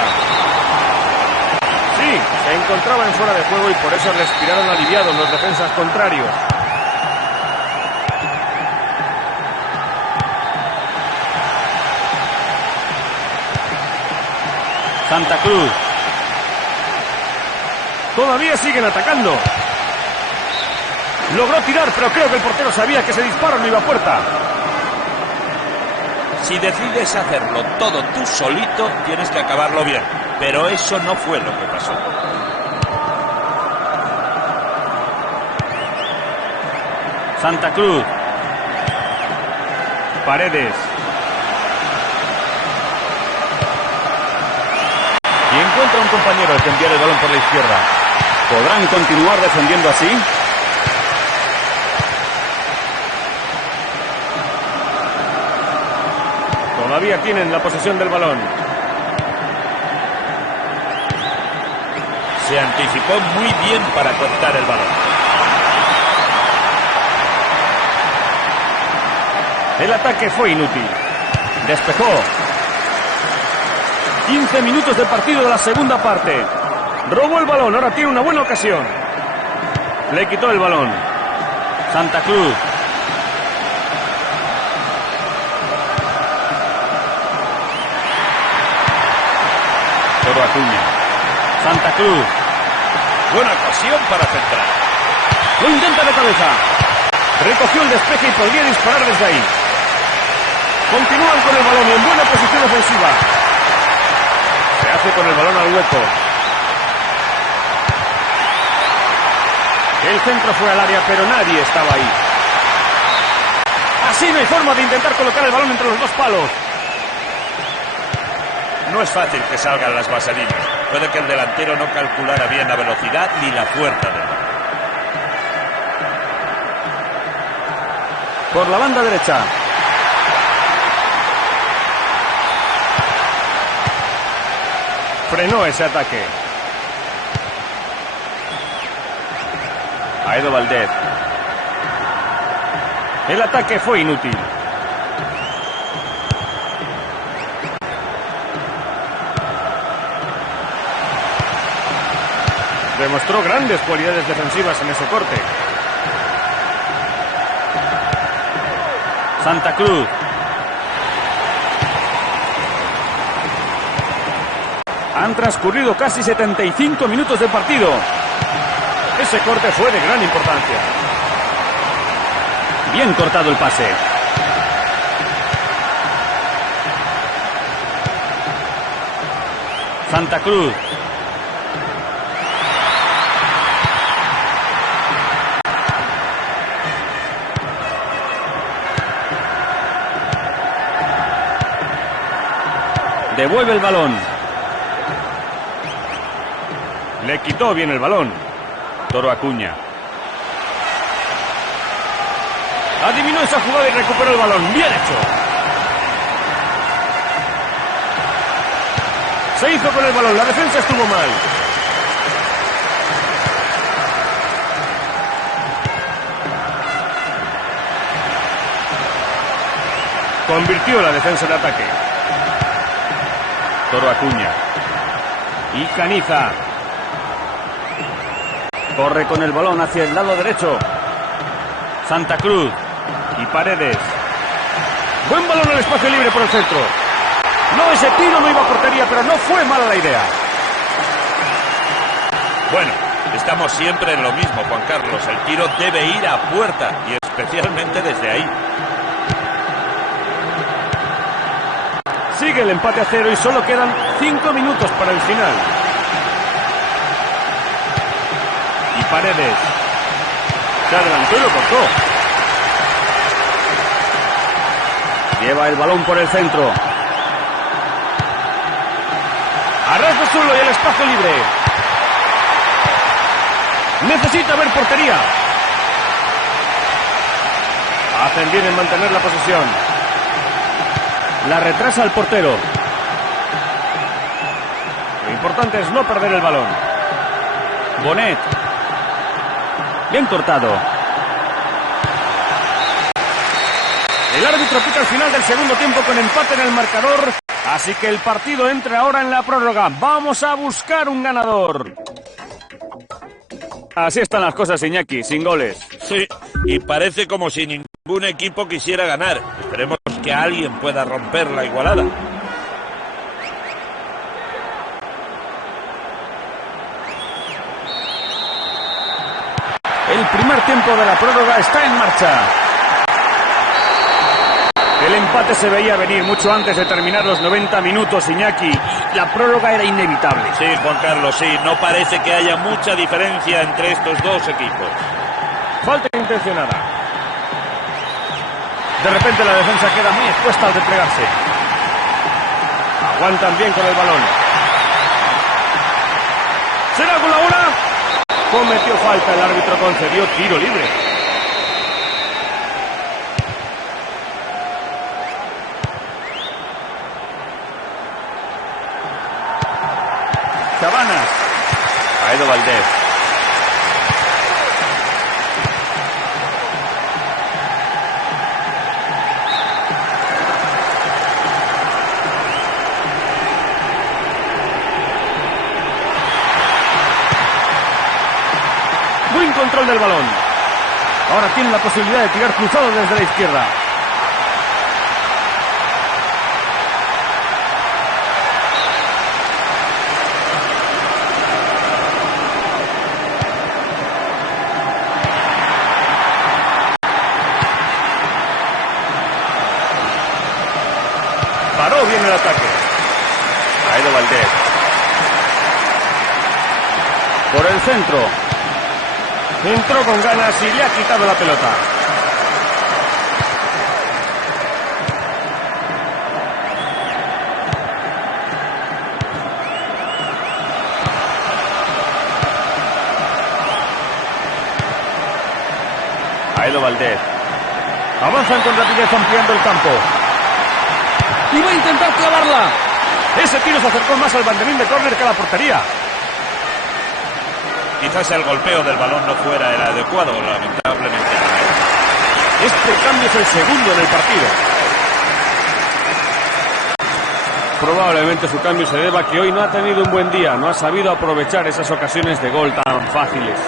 Sí, se encontraba en fuera de juego y por eso respiraron aliviados los defensas contrarios. Santa Cruz. Todavía siguen atacando. Logró tirar, pero creo que el portero sabía que ese disparo no iba a puerta. Si decides hacerlo todo tú solito, tienes que acabarlo bien. Pero eso no fue lo que pasó. Santa Cruz. Paredes. Y encuentra un compañero al que enviar el balón por la izquierda. ¿Podrán continuar defendiendo así? Todavía tienen la posesión del balón. Se anticipó muy bien para cortar el balón. El ataque fue inútil. Despejó. 15 minutos de partido de la segunda parte. Robó el balón, ahora tiene una buena ocasión. Le quitó el balón. Santa Cruz. Toro Acuña. Santa Cruz. Buena ocasión para centrar. Lo intenta de cabeza. Recogió el despeje y podría disparar desde ahí. Continúan con el balón y en buena posición ofensiva. Se hace con el balón al hueco. El centro fue al área, pero nadie estaba ahí. Así no hay forma de intentar colocar el balón entre los dos palos. No es fácil que salgan las vaselinas. Puede que el delantero no calculara bien la velocidad ni la fuerza del balón. Por la banda derecha. Frenó ese ataque. Aedo Valdez. El ataque fue inútil. Demostró grandes cualidades defensivas en ese corte. Santa Cruz. Han transcurrido casi 75 minutos de partido. Ese corte fue de gran importancia. Bien cortado el pase. Santa Cruz. Devuelve el balón. Le quitó bien el balón. Toro Acuña. Adivinó esa jugada y recuperó el balón. Bien hecho. Se hizo con el balón. La defensa estuvo mal. Convirtió la defensa en ataque. Toro Acuña. Y Caniza. Corre con el balón hacia el lado derecho. Santa Cruz. Y Paredes. Buen balón al espacio libre por el centro. No, ese tiro no iba a portería, pero no fue mala la idea. Bueno, estamos siempre en lo mismo, Juan Carlos. El tiro debe ir a puerta y especialmente desde ahí. Sigue el empate a 0 y solo quedan 5 minutos para el final. Y Paredes. Se adelantó y lo cortó. Lleva el balón por el centro. A ras de suelo y el espacio libre. Necesita ver portería. Hacen bien en mantener la posesión. La retrasa el portero. Lo importante es no perder el balón. Bonet. Bien cortado. El árbitro pita al final del segundo tiempo con empate en el marcador. Así que el partido entra ahora en la prórroga. Vamos a buscar un ganador. Así están las cosas, Iñaki, sin goles. Sí, y parece como si ningún equipo quisiera ganar. Esperemos que alguien pueda romper la igualada. El primer tiempo de la prórroga está en marcha. El empate se veía venir mucho antes de terminar los 90 minutos, Iñaki. La prórroga era inevitable. Sí, Juan Carlos, sí. No parece que haya mucha diferencia entre estos dos equipos. Falta intencionada. De repente la defensa queda muy expuesta al desplegarse. Aguantan bien con el balón. ¿Será con la hora? Cometió falta, el árbitro concedió tiro libre. Cabanas. Aedo Valdés. Buen control del balón. Ahora tiene la posibilidad de tirar cruzado desde la izquierda. Paró bien el ataque. Aedo Valdés. Por el centro. Entró con ganas y le ha quitado la pelota. Aedo Valdés. Avanzan con rapidez ampliando el campo. Y va a intentar clavarla. Ese tiro se acercó más al banderín de córner que a la portería. Quizás el golpeo del balón no fuera el adecuado, lamentablemente. Este cambio es el segundo en el partido. Probablemente su cambio se deba a que hoy no ha tenido un buen día, no ha sabido aprovechar esas ocasiones de gol tan fáciles.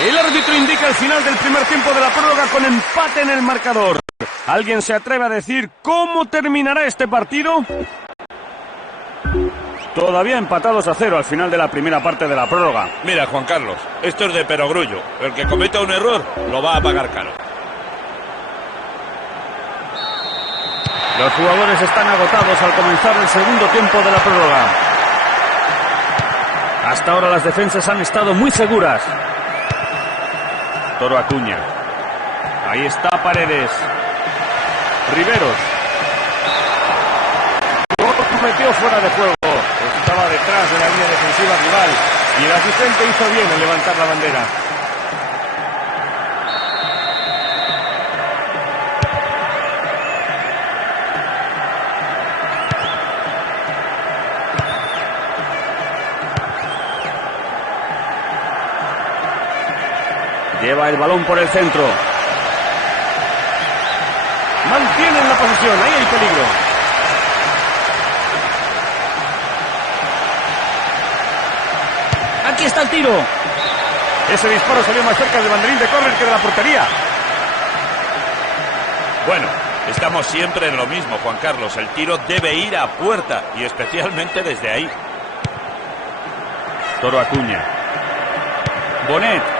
El árbitro indica el final del primer tiempo de la prórroga con empate en el marcador. ¿Alguien se atreve a decir cómo terminará este partido? Todavía empatados a 0 al final de la primera parte de la prórroga. Mira, Juan Carlos, esto es de perogrullo. El que cometa un error lo va a pagar caro. Los jugadores están agotados al comenzar el segundo tiempo de la prórroga. Hasta ahora las defensas han estado muy seguras. Toro Acuña. Ahí está Paredes. Riveros. Lo metió fuera de juego. Estaba detrás de la línea defensiva rival. Y el asistente hizo bien en levantar la bandera. Lleva el balón por el centro. Mantienen la posesión. Ahí hay peligro. Aquí está el tiro. Ese disparo salió más cerca del banderín de córner que de la portería. Bueno, estamos siempre en lo mismo, Juan Carlos. El tiro debe ir a puerta y especialmente desde ahí. Toro Acuña. Bonet.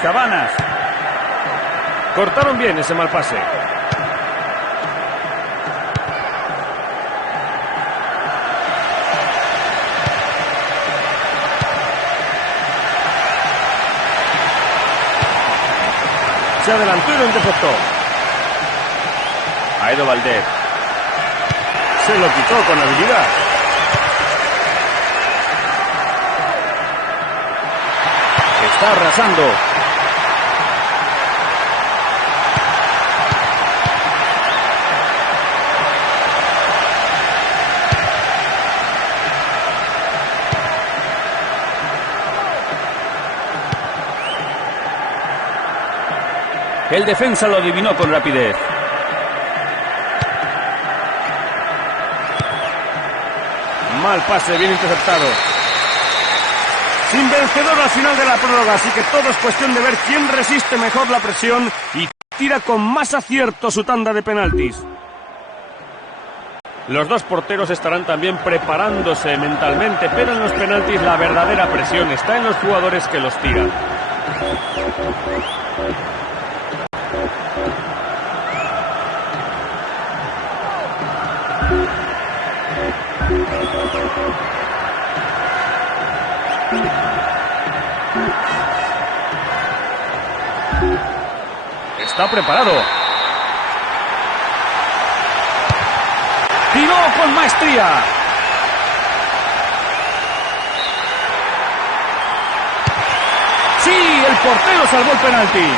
Cabanas. Cortaron bien ese mal pase. Se adelantó y lo interceptó. Aedo Valdez. Se lo quitó con habilidad. Está arrasando. El defensa lo adivinó con rapidez. Mal pase, bien interceptado. Sin vencedor al final de la prórroga, así que todo es cuestión de ver quién resiste mejor la presión y tira con más acierto su tanda de penaltis. Los dos porteros estarán también preparándose mentalmente, pero en los penaltis la verdadera presión está en los jugadores que los tiran. Está preparado. Tiró con maestría. Sí, el portero salvó el penalti.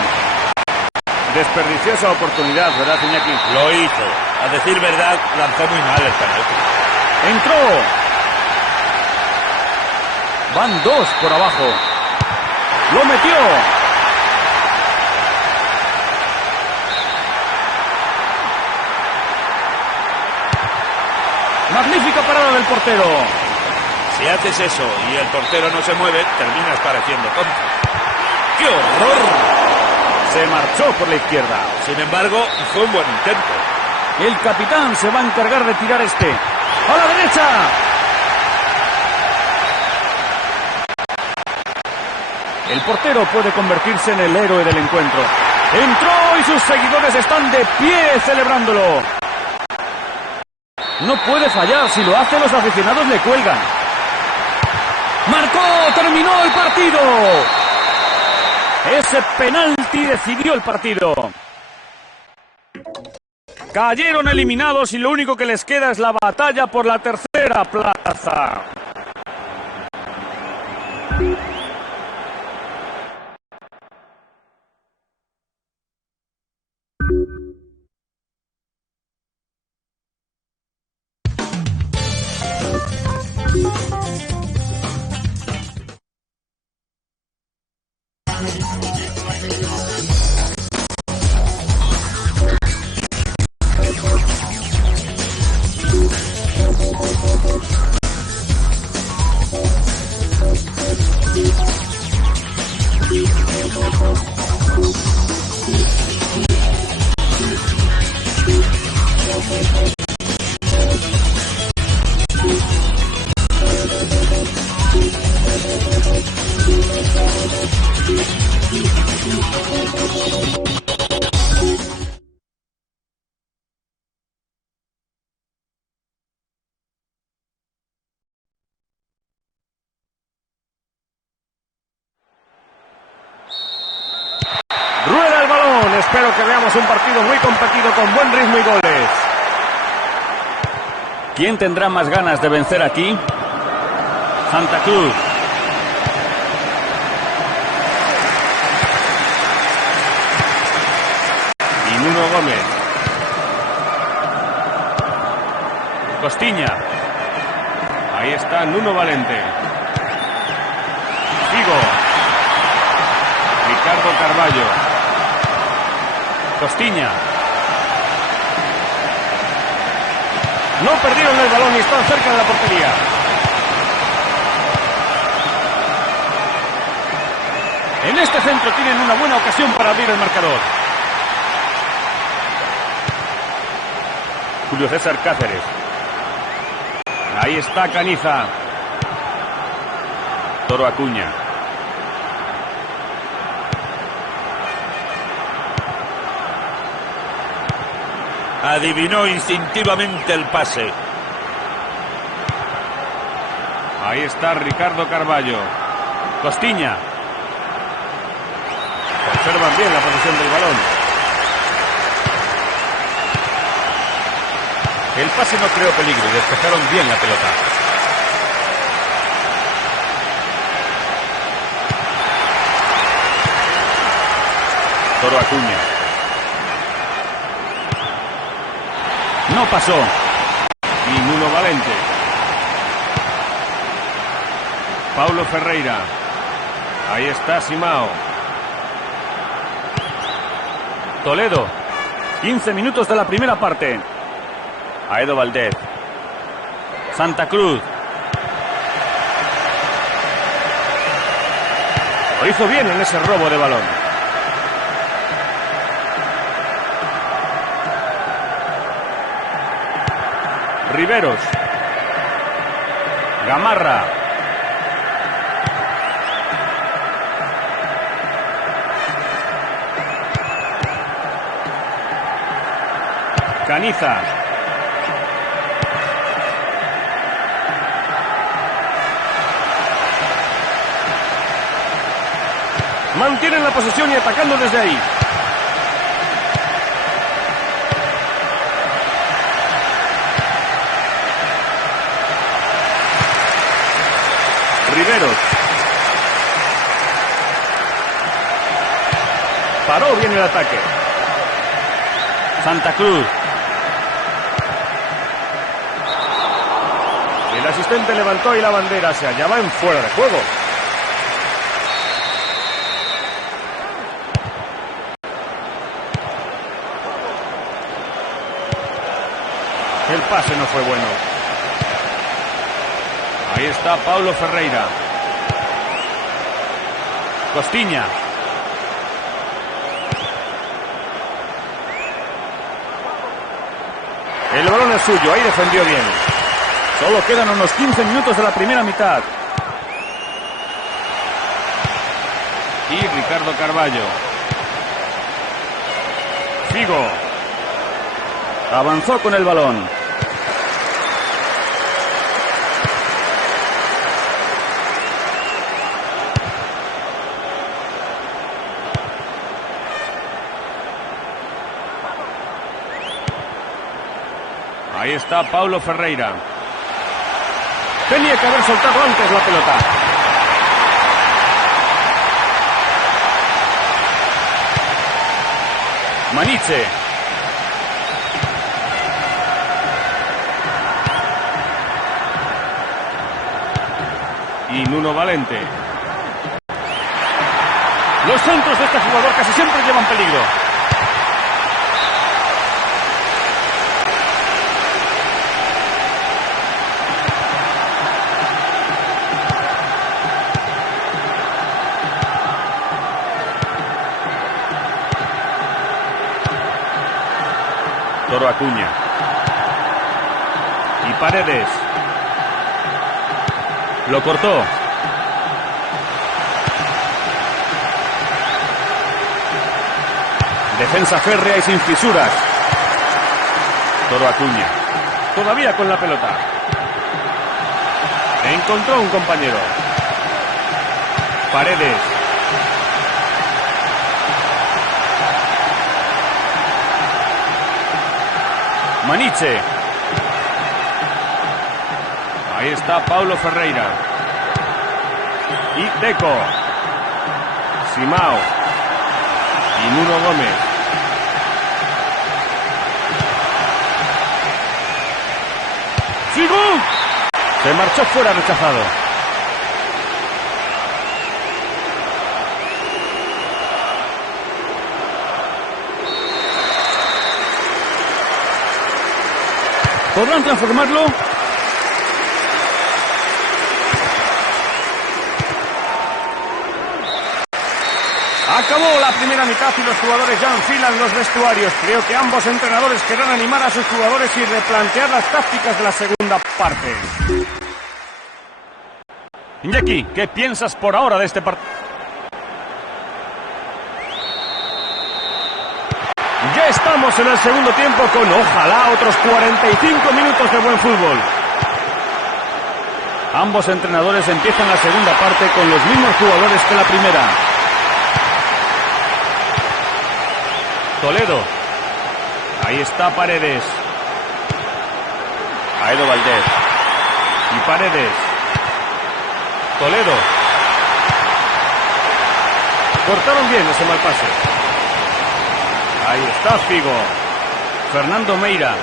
Desperdició esa oportunidad, ¿verdad, Iñaki? Lo hizo. A decir verdad, lanzó muy mal el penalti. Entró. Van dos por abajo. Lo metió. Magnífica parada del portero. Si haces eso y el portero no se mueve, terminas pareciendo tonto. ¡Qué horror! Se marchó por la izquierda. Sin embargo, fue un buen intento. El capitán se va a encargar de tirar este. ¡A la derecha! El portero puede convertirse en el héroe del encuentro. Entró y sus seguidores están de pie celebrándolo. No puede fallar, si lo hace los aficionados le cuelgan. ¡Marcó! ¡Terminó el partido! Ese penalti decidió el partido. Cayeron eliminados y lo único que les queda es la batalla por la tercera plaza. que veamos un partido muy competido con buen ritmo y goles. ¿Quién tendrá más ganas de vencer aquí? Santa Cruz. Y Nuno Gómez. Costiña. Ahí está Nuno Valente. Figo. Ricardo Carballo. Costiña. No perdieron el balón y están cerca de la portería. En este centro tienen una buena ocasión para abrir el marcador. Julio César Cáceres. Ahí está Caniza. Toro Acuña. Adivinó instintivamente el pase. Ahí está Ricardo Carballo. Costiña. Conservan bien la posesión del balón. El pase no creó peligro y despejaron bien la pelota. Toro Acuña. No pasó. Y Nuno Valente. Paulo Ferreira. Ahí está Simao. Toledo. 15 minutos de la primera parte. Aedo Valdez. Santa Cruz. Lo hizo bien en ese robo de balón. Riveros. Gamarra. Caniza. Mantienen la posesión y atacando desde ahí. Riveros. Paró bien el ataque. Santa Cruz. El asistente levantó y la bandera se hallaba en fuera de juego. El pase no fue bueno. Ahí está Paulo Ferreira. Costiña. El balón es suyo, ahí defendió bien. Solo quedan unos 15 minutos de la primera mitad. Y Ricardo Carballo. Figo. Avanzó con el balón. Ahí está Paulo Ferreira. Tenía que haber soltado antes la pelota. Maniche. Y Nuno Valente. Los centros de este jugador casi siempre llevan peligro. Toro Acuña. Y Paredes. Lo cortó. Defensa férrea y sin fisuras. Toro Acuña. Todavía con la pelota. Encontró un compañero. Paredes. Maniche. Ahí está Paulo Ferreira. Y Deco. Simao. Y Nuno Gómez. ¡Figo! Se marchó fuera, rechazado. ¿Podrán transformarlo? Acabó la primera mitad y los jugadores ya enfilan los vestuarios. Creo que ambos entrenadores querrán animar a sus jugadores y replantear las tácticas de la segunda parte. Iñaki, ¿qué piensas por ahora de este partido? Ya estamos en el segundo tiempo con, ojalá, otros 45 minutos de buen fútbol. Ambos entrenadores empiezan la segunda parte con los mismos jugadores que la primera. Toledo. Ahí está Paredes. Aedo Valdés. Y Paredes. Toledo. Cortaron bien ese mal pase. Ahí está Figo. Fernando Meira.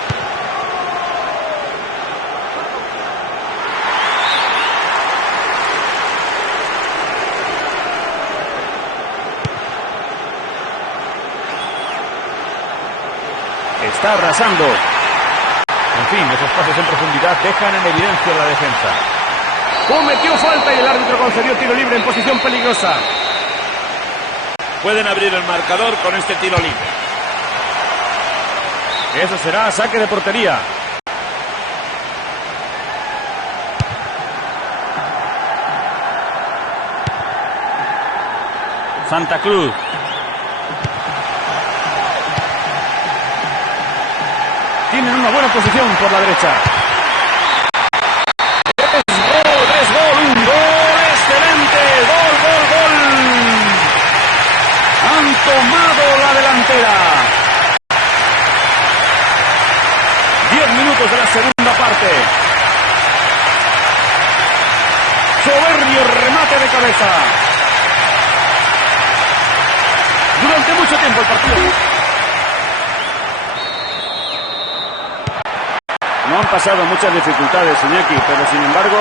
Está arrasando. En fin, esos pases en profundidad dejan en evidencia la defensa. Cometió falta y el árbitro concedió tiro libre en posición peligrosa. Pueden abrir el marcador con este tiro libre. Eso será saque de portería. Santa Cruz. Tienen una buena posición por la derecha. Es gol, un gol excelente. Gol. Han tomado la delantera. 10 minutos de la segunda parte. Soberbio remate de cabeza. Durante mucho tiempo el partido. No han pasado muchas dificultades, Iñaki, pero sin embargo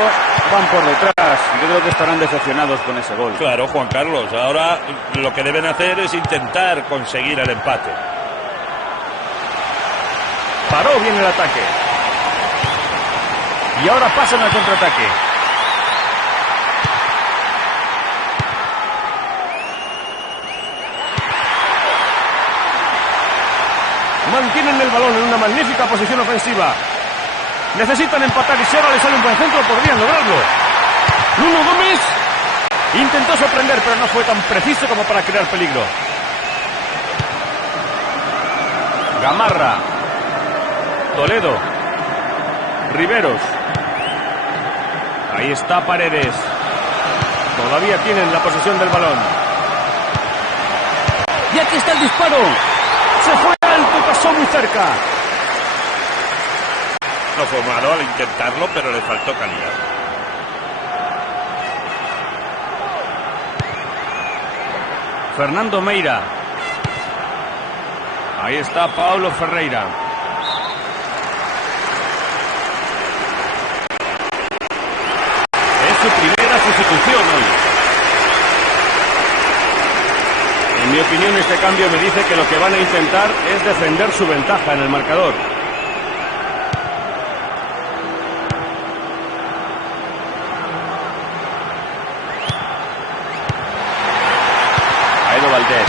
van por detrás. Yo creo que estarán decepcionados con ese gol. Claro, Juan Carlos. Ahora lo que deben hacer es intentar conseguir el empate. Paró bien el ataque. Y ahora pasan al contraataque. Mantienen el balón en una magnífica posición ofensiva. Necesitan empatar y si ahora le sale un buen centro podrían lograrlo. Nuno Gómez intentó sorprender, pero no fue tan preciso como para crear peligro. Gamarra. Toledo. Riveros. Ahí está Paredes. Todavía tienen la posesión del balón. Y aquí está el disparo. Se fue alto, pasó muy cerca. No fue malo al intentarlo, pero le faltó calidad. Fernando Meira. Ahí está Paulo Ferreira. Es su primera sustitución hoy. En mi opinión, este cambio me dice que lo que van a intentar es defender su ventaja en el marcador. Aedo Valdés.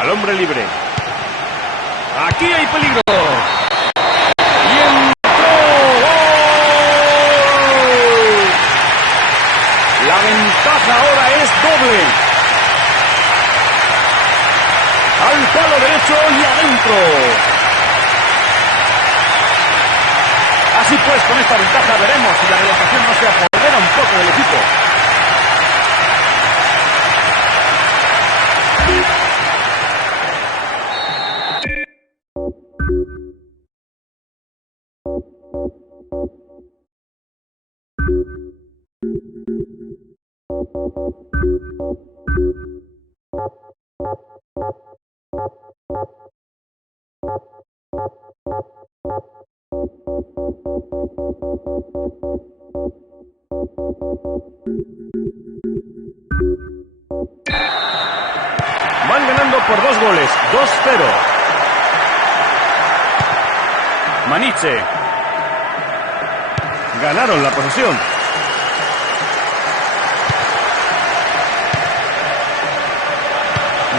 Al hombre libre. Aquí hay peligro. Y entró. ¡Gol! La ventaja ahora es doble. Al palo derecho y adentro. Así pues, con esta ventaja veremos si la relocación no se apodera un Van ganando por 2 goles, 2-0. Maniche. Ganaron la posesión.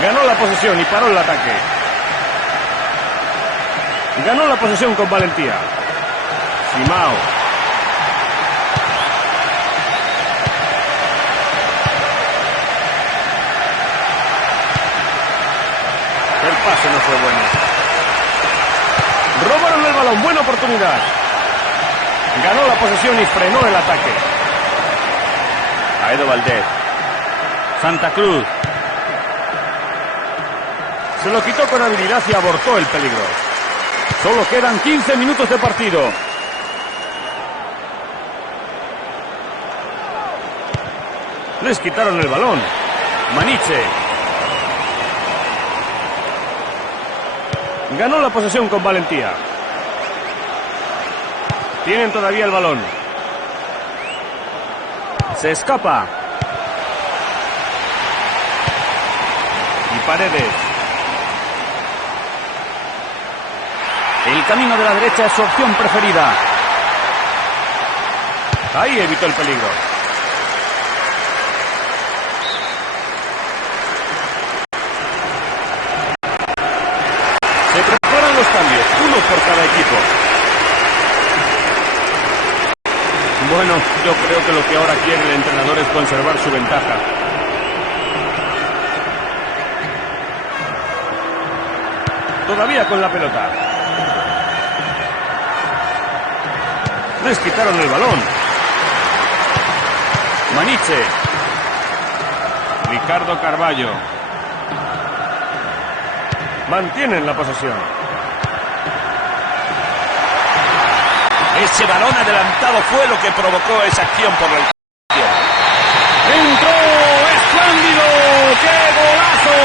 Ganó la posesión y paró el ataque. Ganó la posesión con valentía. Simao. El pase no fue bueno. Robaron el balón, buena oportunidad. Ganó la posesión y frenó el ataque. Aedo Valdez. Santa Cruz. Se lo quitó con habilidad y abortó el peligro. Solo quedan 15 minutos de partido. Les quitaron el balón. Maniche. Ganó la posesión con valentía. Tienen todavía el balón. Se escapa. Y Paredes. El camino de la derecha es su opción preferida. Ahí evitó el peligro. Se preparan los cambios, uno por cada equipo. Bueno, yo creo que lo que ahora quiere el entrenador es conservar su ventaja. Todavía con la pelota. Les quitaron el balón. Maniche. Ricardo Carballo. Mantienen la posesión. Ese balón adelantado fue lo que provocó esa acción por el... ¡Entró! ¡Espléndido! ¡Qué golazo!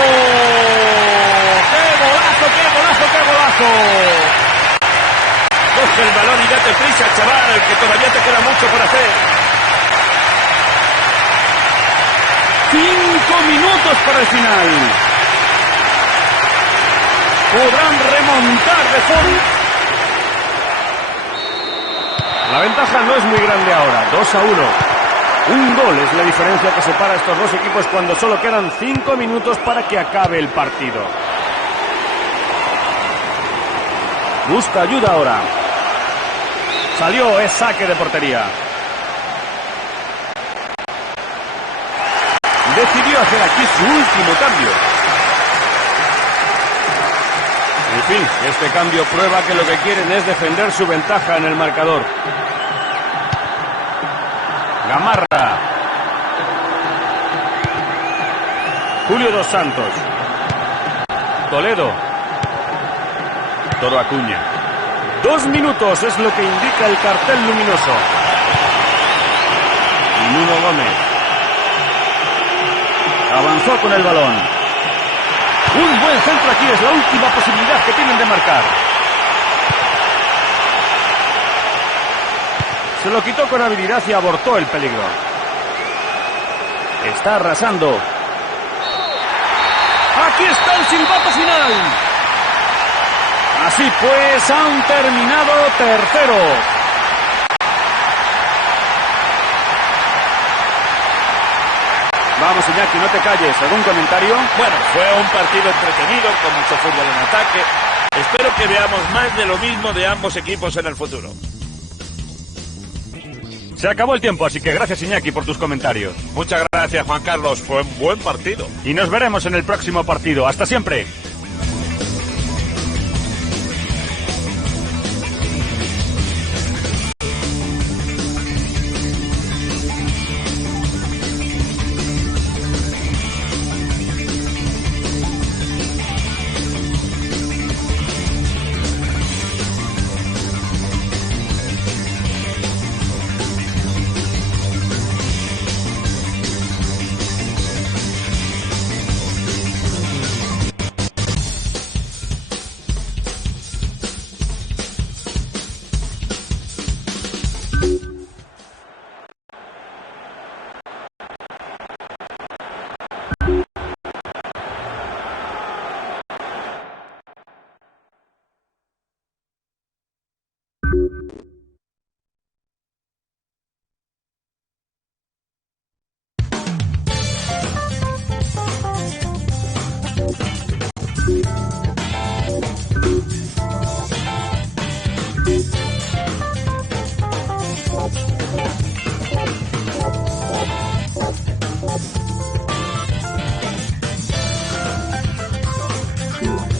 ¡Qué golazo, qué golazo, qué golazo! Coge el balón y date prisa, chaval, que todavía te queda mucho por hacer. 5 minutos para el final. Podrán remontar de forma. La ventaja no es muy grande ahora, 2-1. Un gol es la diferencia que separa a estos dos equipos cuando solo quedan 5 minutos para que acabe el partido. Busca ayuda ahora. Salió, es saque de portería. Decidió hacer aquí su último cambio. En fin, este cambio prueba que lo que quieren es defender su ventaja en el marcador. Gamarra. Julio dos Santos. Toledo. Toro Acuña. 2 minutos es lo que indica el cartel luminoso. Nuno Gómez. Avanzó con el balón. Un buen centro aquí, es la última posibilidad que tienen de marcar. Se lo quitó con habilidad y abortó el peligro. Está arrasando. Aquí está el silbato final. Así pues, han terminado terceros. Vamos, Iñaki, no te calles. ¿Algún comentario? Bueno, fue un partido entretenido, con mucho fútbol en ataque. Espero que veamos más de lo mismo de ambos equipos en el futuro. Se acabó el tiempo, así que gracias, Iñaki, por tus comentarios. Muchas gracias, Juan Carlos. Fue un buen partido. Y nos veremos en el próximo partido. ¡Hasta siempre! Thank you.